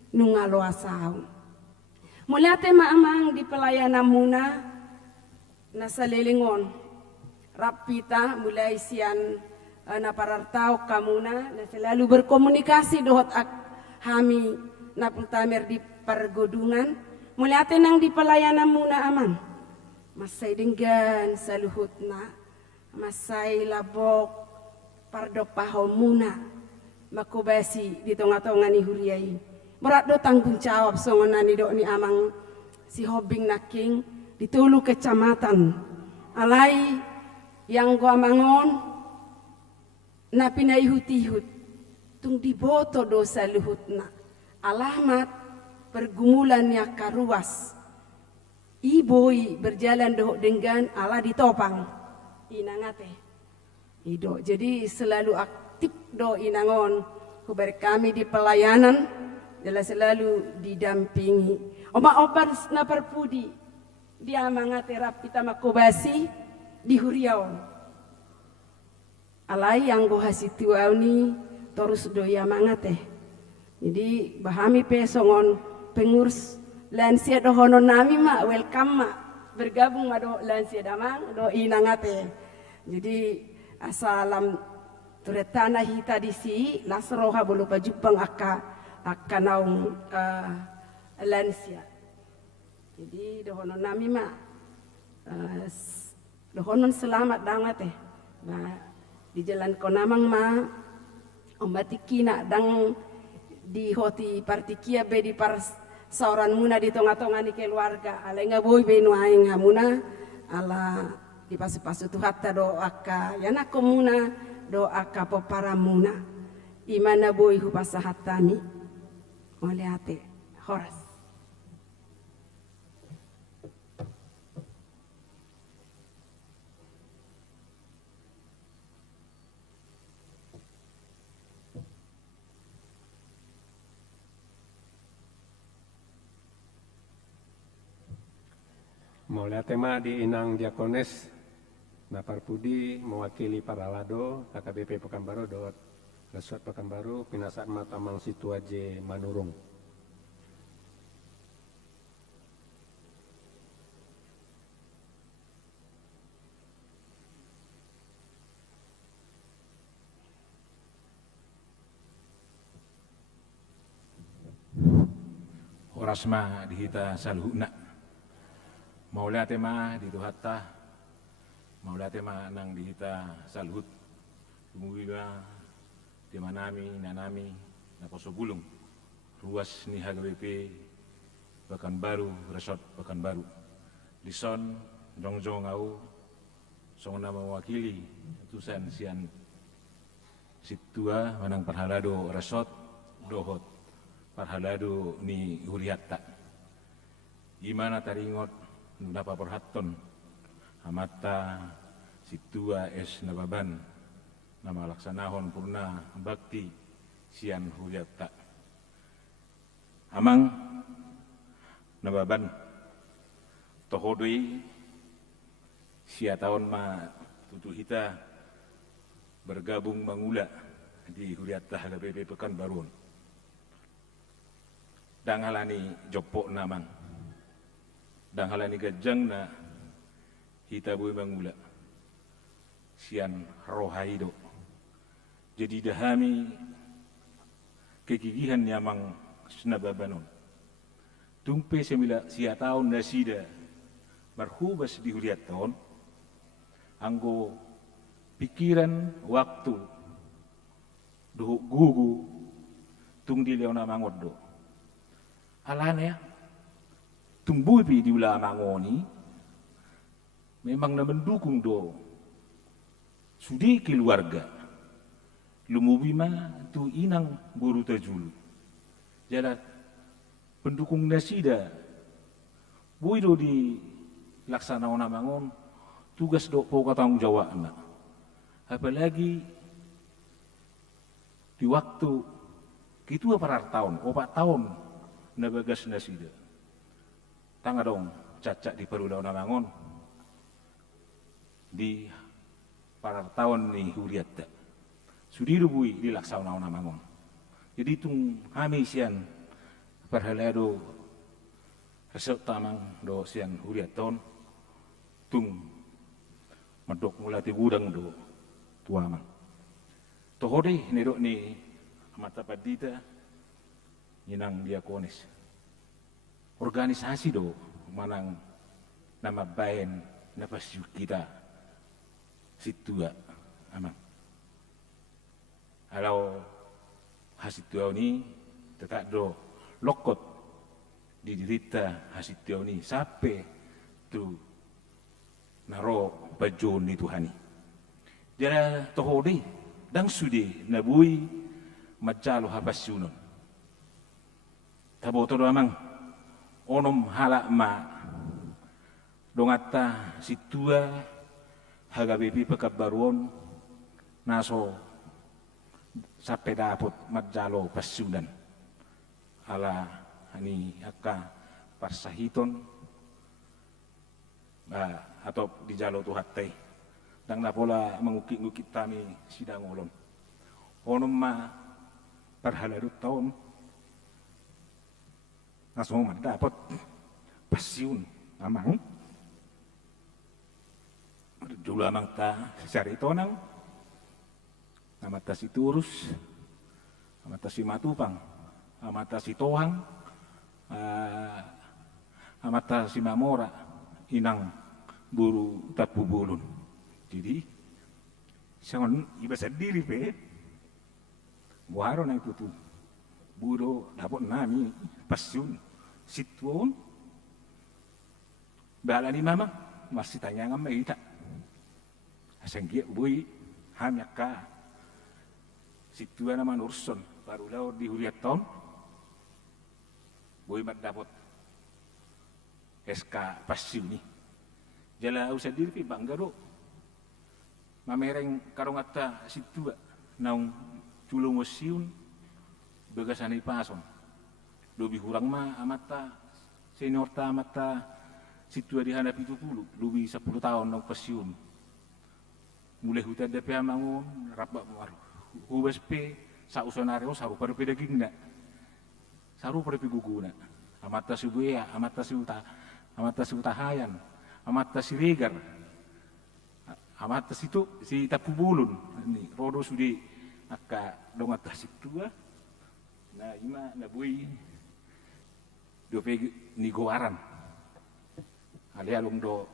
nungalo asau muliate maamang di pelayanan muna nasalelingon rapita mulai sian na parartau kamuna na selalu berkomunikasi dohot hami na pultamer di pergodungan muliate nang di pelayanan muna amang masai denggan saluhutna masai labok pardo pahomuna makubasi di tonga-tonga ni huriai berat do tanggung jawab songonani do ni amang si hobing naking ditulu kecamatan alai yang gua mangon na pinaihut-ihut tung diboto dosa luhutna alamat pergumulan ya karuas iboi berjalan doh dengan ala ditopang inangate Ido, jadi selalu aktif do inangon kubar kami di pelayanan adalah selalu didampingi. Oma obar na perpudi dia mangaterap kita makobasi di huriaon. Alai yang go hasitu ni terus doya mangate. Jadi bahami pesongon pengurus lansia dohono nami ma welcome ma bergabung ma do lansia damang do inangate. Jadi asalam turetana hita disi lasroha bolu pajupang akka naung lansia. Jadi dohono nami ma dohonon selamat dangate. Di jalan konamang ma ombatikina dang di hoti partikia be di par sauran muna di tonga-tonga ni keluarga ala nga boy be no aing muna ala di pasu-pasu tu hatta do akka yana komuna do akka popara muna imana boy hu pasahatami oleh ate horas. Mulai tema di Inang Diakones Naparpudi mewakili para lado KKBP Pekanbaru dot Resort Pekanbaru Pinasak Matamang Situaje Manurung. Orasma dihita salhuna. Maula tema di tuhatta, maula tema nang dihita salhut, umuwiba di manami, nanami, naposobulung, ruas ni HGBP Pekanbaru, Resort Pekanbaru, lison jongjong au, songna mewakili utusan sian situa manang parhalado Resort dohot parhalado ni huriatta, gimana taringot Napa perhaton amata situa es nababan nama laksanahon purna bakti sian huriatta amang nababan tohodoi sia tahun ma tutu hita bergabung mangula di huriatta HGBP Pekanbaru dangalani jopo namang dan halani gajang na hita boy mangula sian rohaido jadi dahami kegigihan nyamang senababanon tumpe semila sia tahun nasida marhubas di huriat tahun anggo pikiran waktu doh gugu tung di leona mangodo alane tumbuh di ulah mangoni memang na mendukung do sudi keluarga lumubi ma tu inang buru tajulu jadi pendukung nasida buido di laksana ona mangon tugas do pokok tanggung jawab na apalagi di waktu kitu para tahun 4 tahun na bagas nasida tangga dong cacak di perula mangon di para tahun ni huriatta sudi rubui di laksana ona mangon jadi tung hami sian perhalado resep tamang do sian huriaton tung medok mulati gudang do tuamang tohode nedok ni mata padita Inang Diakones organisasi do manang nama bayan na pasyu kita situa amang alau hasitua ni tetap do lokot di dirita hasitua ni sampai tu naro bajon ni Tuhani jara tohodi dang sudi nabui majalo hapasyunon tabo todo amang onom halak ma dongata situa HGBP Pekanbaruon naso sampai dapot majalo pasyunan ala ani akka parsahiton atau di jalo tu hatai dang na pola mengukit-ngukit tami sidang ulon onom ma perhalarut tahun langsung dapat pasiun amang dulu amang ta cari tonang amata si turus amata si matupang amata si tohang amata si mamora inang buru tapu bulun jadi sangon iba sendiri pe buharo na itu tu buru dapat nami pasiun situon bala ni mama masih tanya ngam ita asenggia bui hamyak ka situan naman urson baru lau di huliat tahun bui mat dapat SK pasiun ni jala usah diri pi bangga do mamereng karong atta situa naung culung wasiun bagasan ipason lebih kurang mah amata senior ta amata situa di handap itu puluh lebih 10 tahun nang pasiun mulai hutan DP amangun rabak maru USP sa usonario saru pada pedagingna saru pada piguguna amata subuya amata siutahayan amata siregar amata situ si tapubulun ni rodo sudi aka dong atas situ na ima na bui do pe ni goaran ali alung do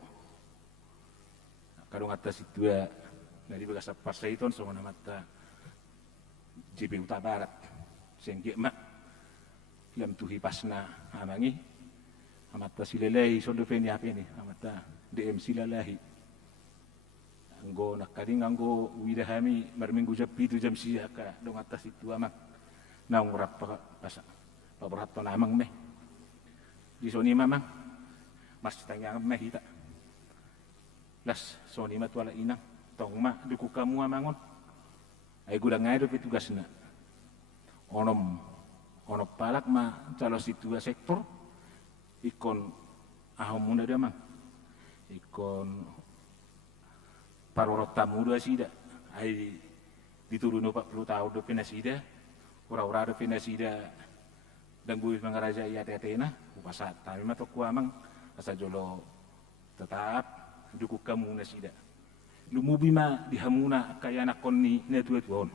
kadong atas situ na di bagasa pasaiton so na mata JP Utara Barat sengge mak lam tuhi pasna amangi amata silelai so do pe ni ape ni amata DM silalahi anggo nakaring anggo widahami marminggu japi tu jam siya ka dong atas itu amang naung rapa pasa pabrato na amang meh di soni mamang mas tanya meh hita las soni matu ala inang tong ma duku kamu amangon ay gudang ngay do tugas na onom palak ma calo situa sektor ikon ahom muna damang ikon parorot tamu dua sida ai diturun 40 tahun do penasida ura-ura do penasida dan buih mangaraja iya tetena upasa tami mato kuamang asa jolo tetap duku kamu nasida lumubi ma dihamuna kaya nakonni na tuon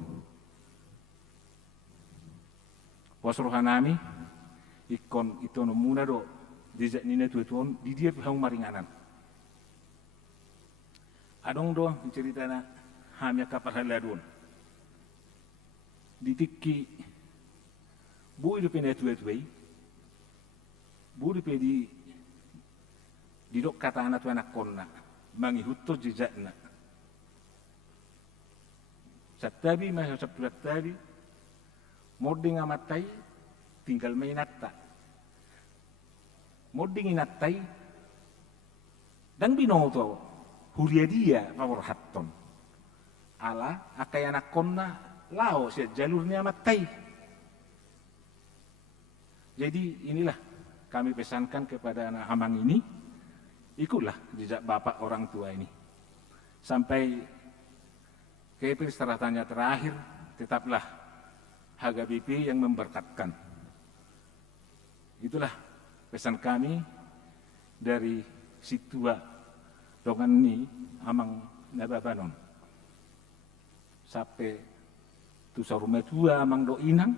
wasrohanami ikon itono muna do dijak ni na tuon di dia pihang maringanan adong do cerita na hamya kaparhaladun ditikki bui do pene tuetui bui pe di dok kata anak tu anak konna mangi hutto jejakna satabi mah sabtulat tabi moding amatai tinggal mainatta moding inattai dan binoto huria dia favor hatton ala akai anak konna lao sia jalurnya matai jadi inilah kami pesankan kepada anak hamang ini ikutlah jejak bapak orang tua ini sampai ke peristirahatannya terakhir tetaplah HGBP yang memberkatkan itulah pesan kami dari situa dongan ni amang nababanon sampai tu sarume tua amang do inang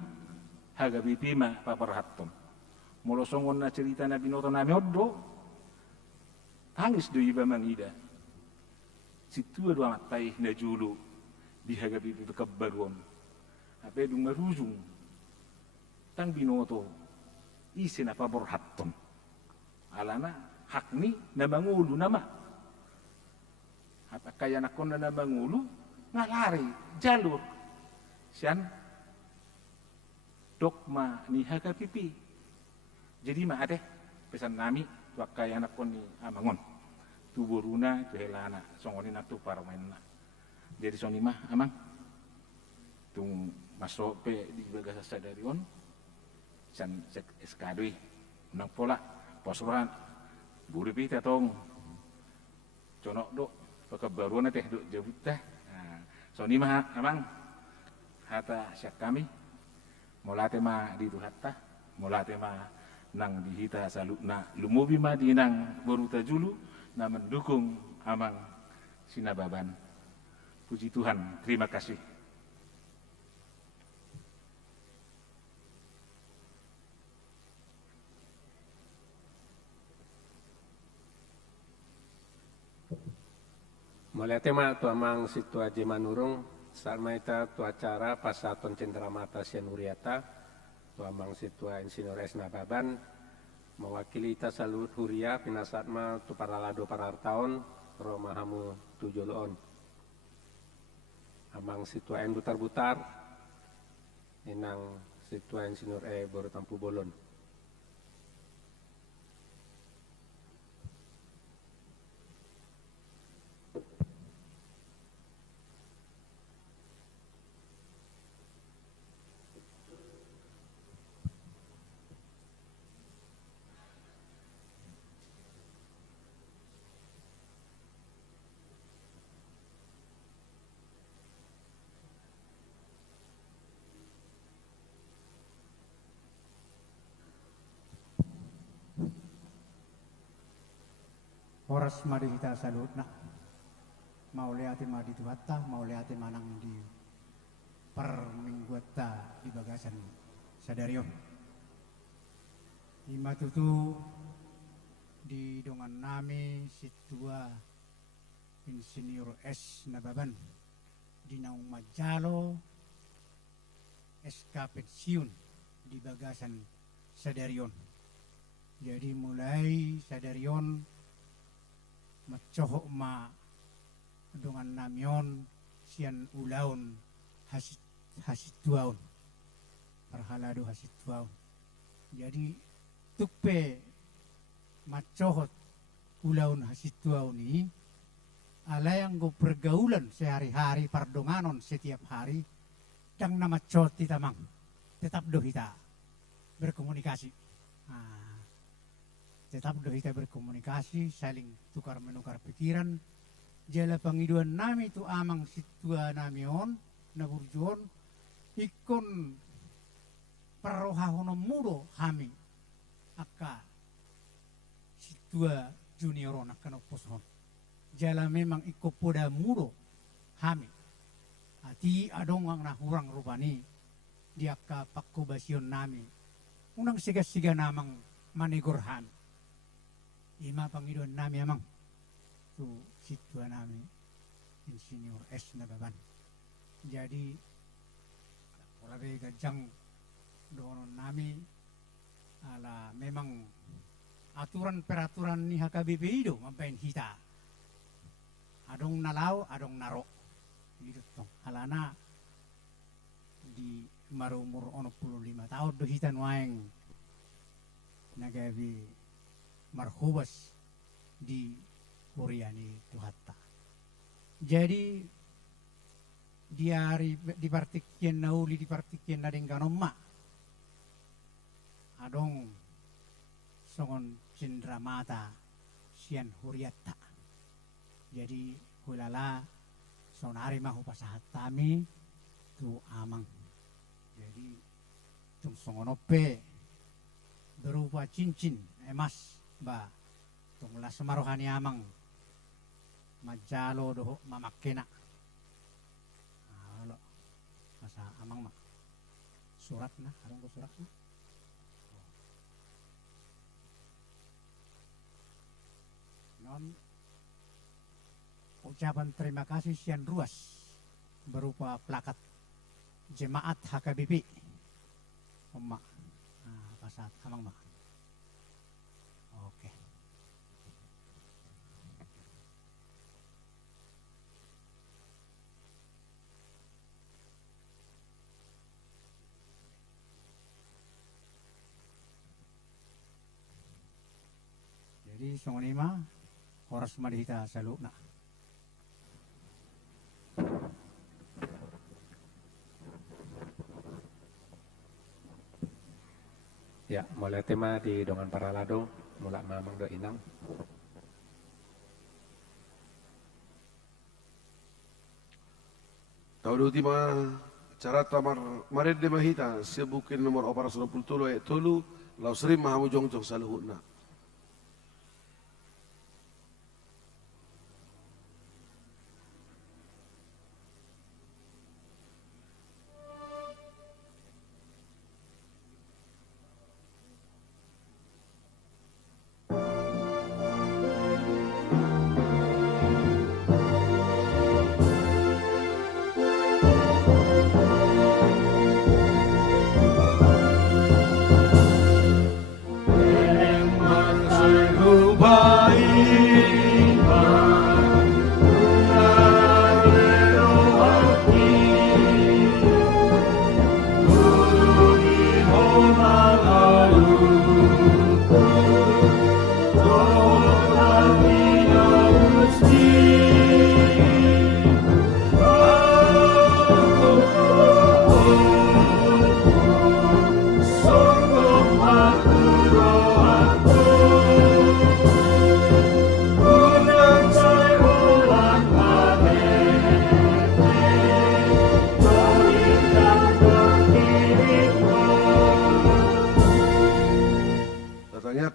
haga bipima paparhatton molo songon na cerita na binoto na mioddo tangis do iba mangida situa do amatai na julu di haga bipi kabbaron ape dung marujung tang binoto isi na paparhatton alana hakni na mangulu nama at kaya nakon na mangulu ngalari jalur sian dogma ni hagapipi jadi mah adeh pesan nami tuak kaya nakon ni amangon tuburuna tuhelana songoni natu paramenna jadi soni mah amang tung masuk pe di bagasa sadarion san eskadui nang pola posuran buripi tatong conok do pakabaruan teh do jabut teh. Nah, soni mah amang hata syak kami molate mah di tu hatta molate mah nang dihita salukna lumubi mah di nang boruta julu na mendukung amang sinababan. Puji Tuhan, terima kasih. Mulai tema tu amang situ aji manurung sarma ita tu acara pasaton cendramata sianuriata tu amang situ insinyur S Nababan mewakili ita salut huria pinasatma tu paralado parartaon romahamu tujulon amang situ en butar-butar inang situ insinyur E baru tampu bolon. Horas mari kita salutna. Mau lihatin madi tuhatta, mau lihatin manang di permingguata di bagasan sadarion. Ima tutu di dongan nami situa insinyur S Nababan di naung majalo SK pensiun di bagasan sadarion. Jadi mulai sadarion macohok ma dongan namion sian ulaun hasit tuaun parhalado hasit tuaun. Jadi tukpe macohot ulaun hasit tuaun ini ala yang go pergaulan sehari-hari pardonganon setiap hari dang nama cot tamang tetap do kita berkomunikasi. Tetap do kita berkomunikasi, saling tukar menukar pikiran. Jala pangiduan nami tu amang situa namion naburjon ikon parohahono mudo hami akka situa junioron akan oposon. Jala memang iko poda mudo hami. Ati adong ang nahurang rupani dia ka pakobasion nami. Unang siga-siga namang manigor hami. Ima pangiduan nami amang tu situa nami insinyur S Nababan. Jadi olabe gajang doon nami ala memang aturan peraturan ni HKBP itu mampain kita. Adong nalaw, adong naro. Gitu tong. Halana di marumur 45 tahun do hitan waeng nagabi marhubas di Koreani Tuhatta. Jadi di hari di partikian nauli di partikian nadeng kanomma adong songon cendramata sian huriatta. Jadi hulala sonari mahu pasahat tami tu amang. Jadi tung songonope berupa cincin emas ba tunglah semarohani amang majalo doho mamakena halo masa amang mak surat na harong ko surat na non ucapan terima kasih sian ruas berupa plakat jemaat HKBP emak pasat amang mak. Oke. Jadi songonima horas madihita salukna. Ya, mulai tema di dongan paralado mulak mamang do inang. ultima cara tamar mared de mahita sebukin nomor operasional pultolo ayat tolu lau serim mahamu jongjong saluhutna.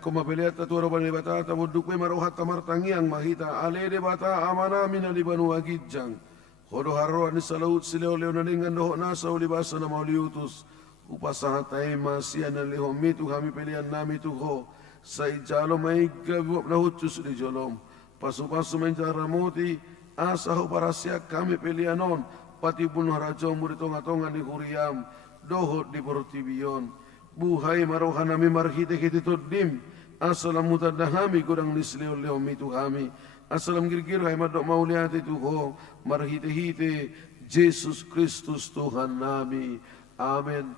Kumapiliat tatu roban di bata tamuduk me marohat tamar tangiang mahita ale de bata amana mina di banu agijang hodo harro ani salaut sileo leonaningan doho nasa ulibasa na mauliutus upasaha taima siana leho mitu kami pilihan nami tuho sai jalo mai gabu na hutus di jolom pasu mencara moti asahu parasia kami pilihanon pati bunuh rajo muritonga-tonga di huriam doho di portibion buhai marohanami marhite kiti todim asalam mutadahami kurang nisleo leo mitu kami asalam girgir hai madok mauliati tuho marhite hite Yesus Kristus Tuhan nami amin.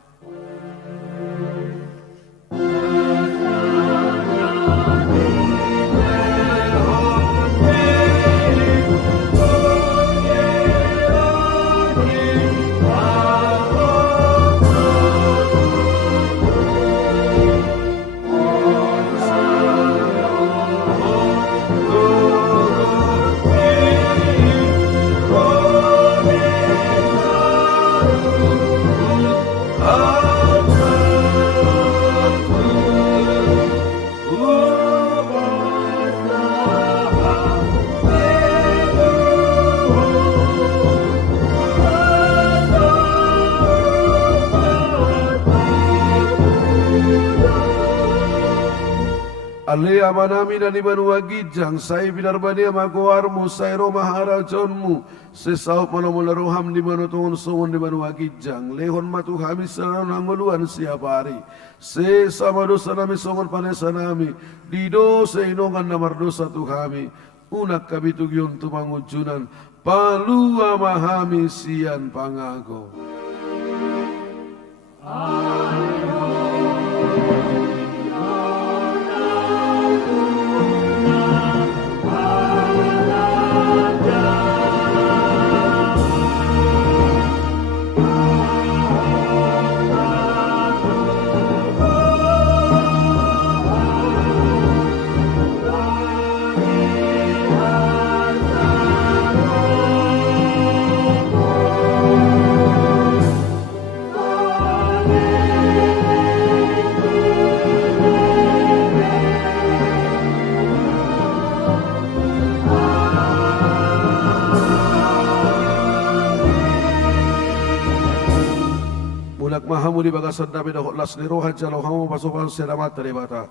Alea manami dan ibanua gijang sai binar bania magoarmu sai roma harajonmu sesaup manomula roham di manu tungun songon di banua gijang lehon matu kami saran angoluan siapa hari se sama dosa nami songon panesa nami di dosa inongan namar dosa tu kami unak kami tugion tumangujunan palua mahami sian pangago. Mahamu di bagasan nabi dahok las ni rohan jalo hamu pasu-pasu sedamat dari bata.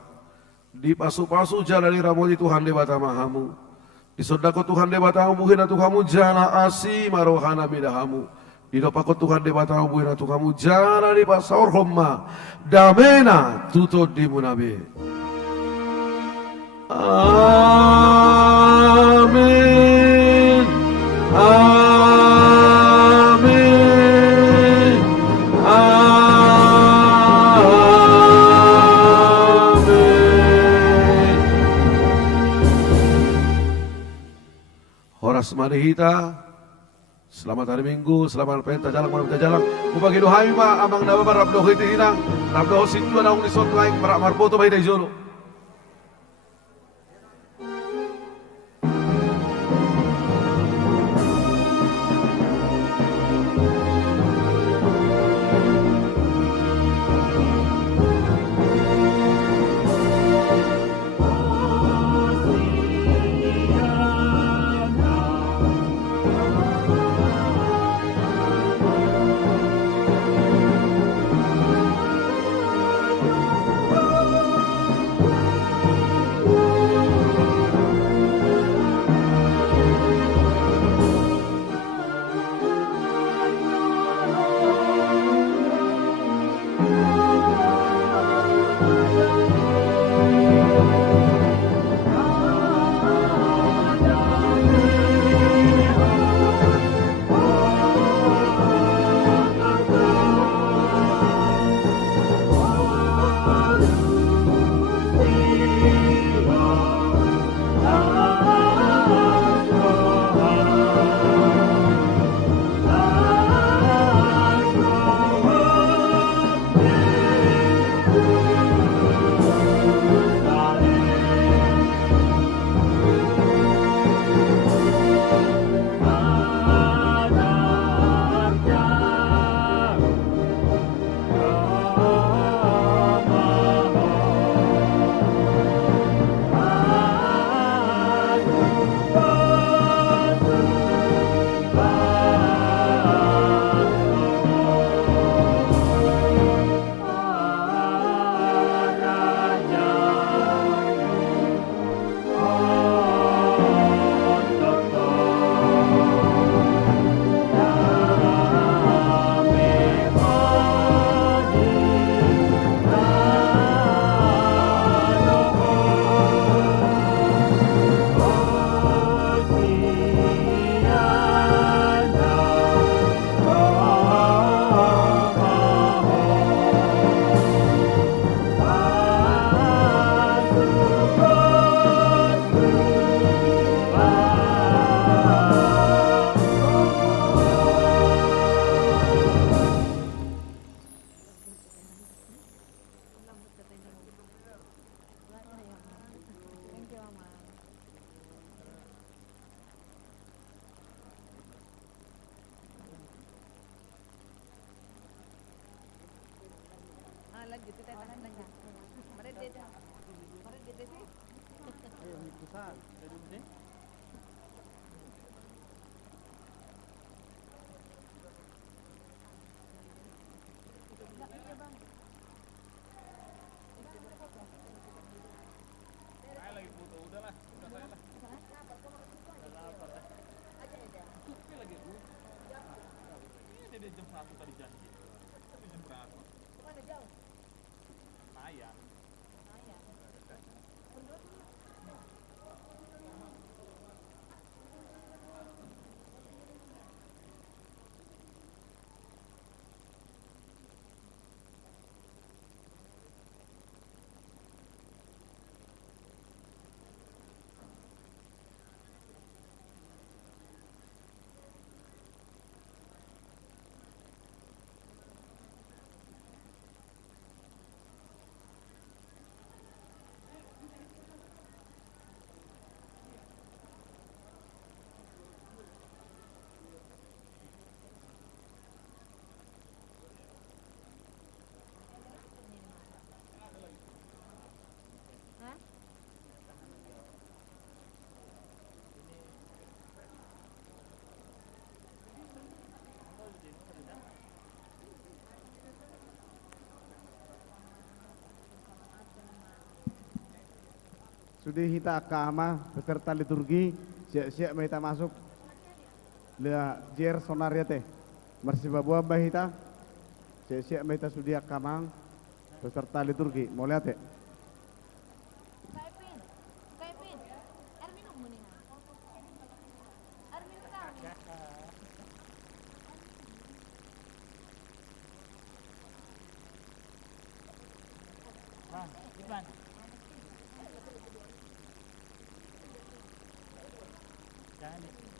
Di pasu-pasu jalan ni ramoni Tuhan di bata mahamu. Di sodako Tuhan di bata hamu hina Tuhamu jala asi marohana bidahamu. Di dopako Tuhan di bata hamu hina Tuhamu jala di pasaur homma. Damena tuto di munabi. Amin. Amin. Marihita, selamat hari Minggu, selamat penta jalan, mana jalan. Upagi dohai ma amang nawa barab dohai tinang, rab dohai situ ada ung disot lain barak marpoto bayi dari jolo. Sudah kita akama beserta liturgi siap-siap kita masuk lea jer sonaria teh marsibabua bahita siap-siap kita sudah akama beserta liturgi mau lihat teh. Jangan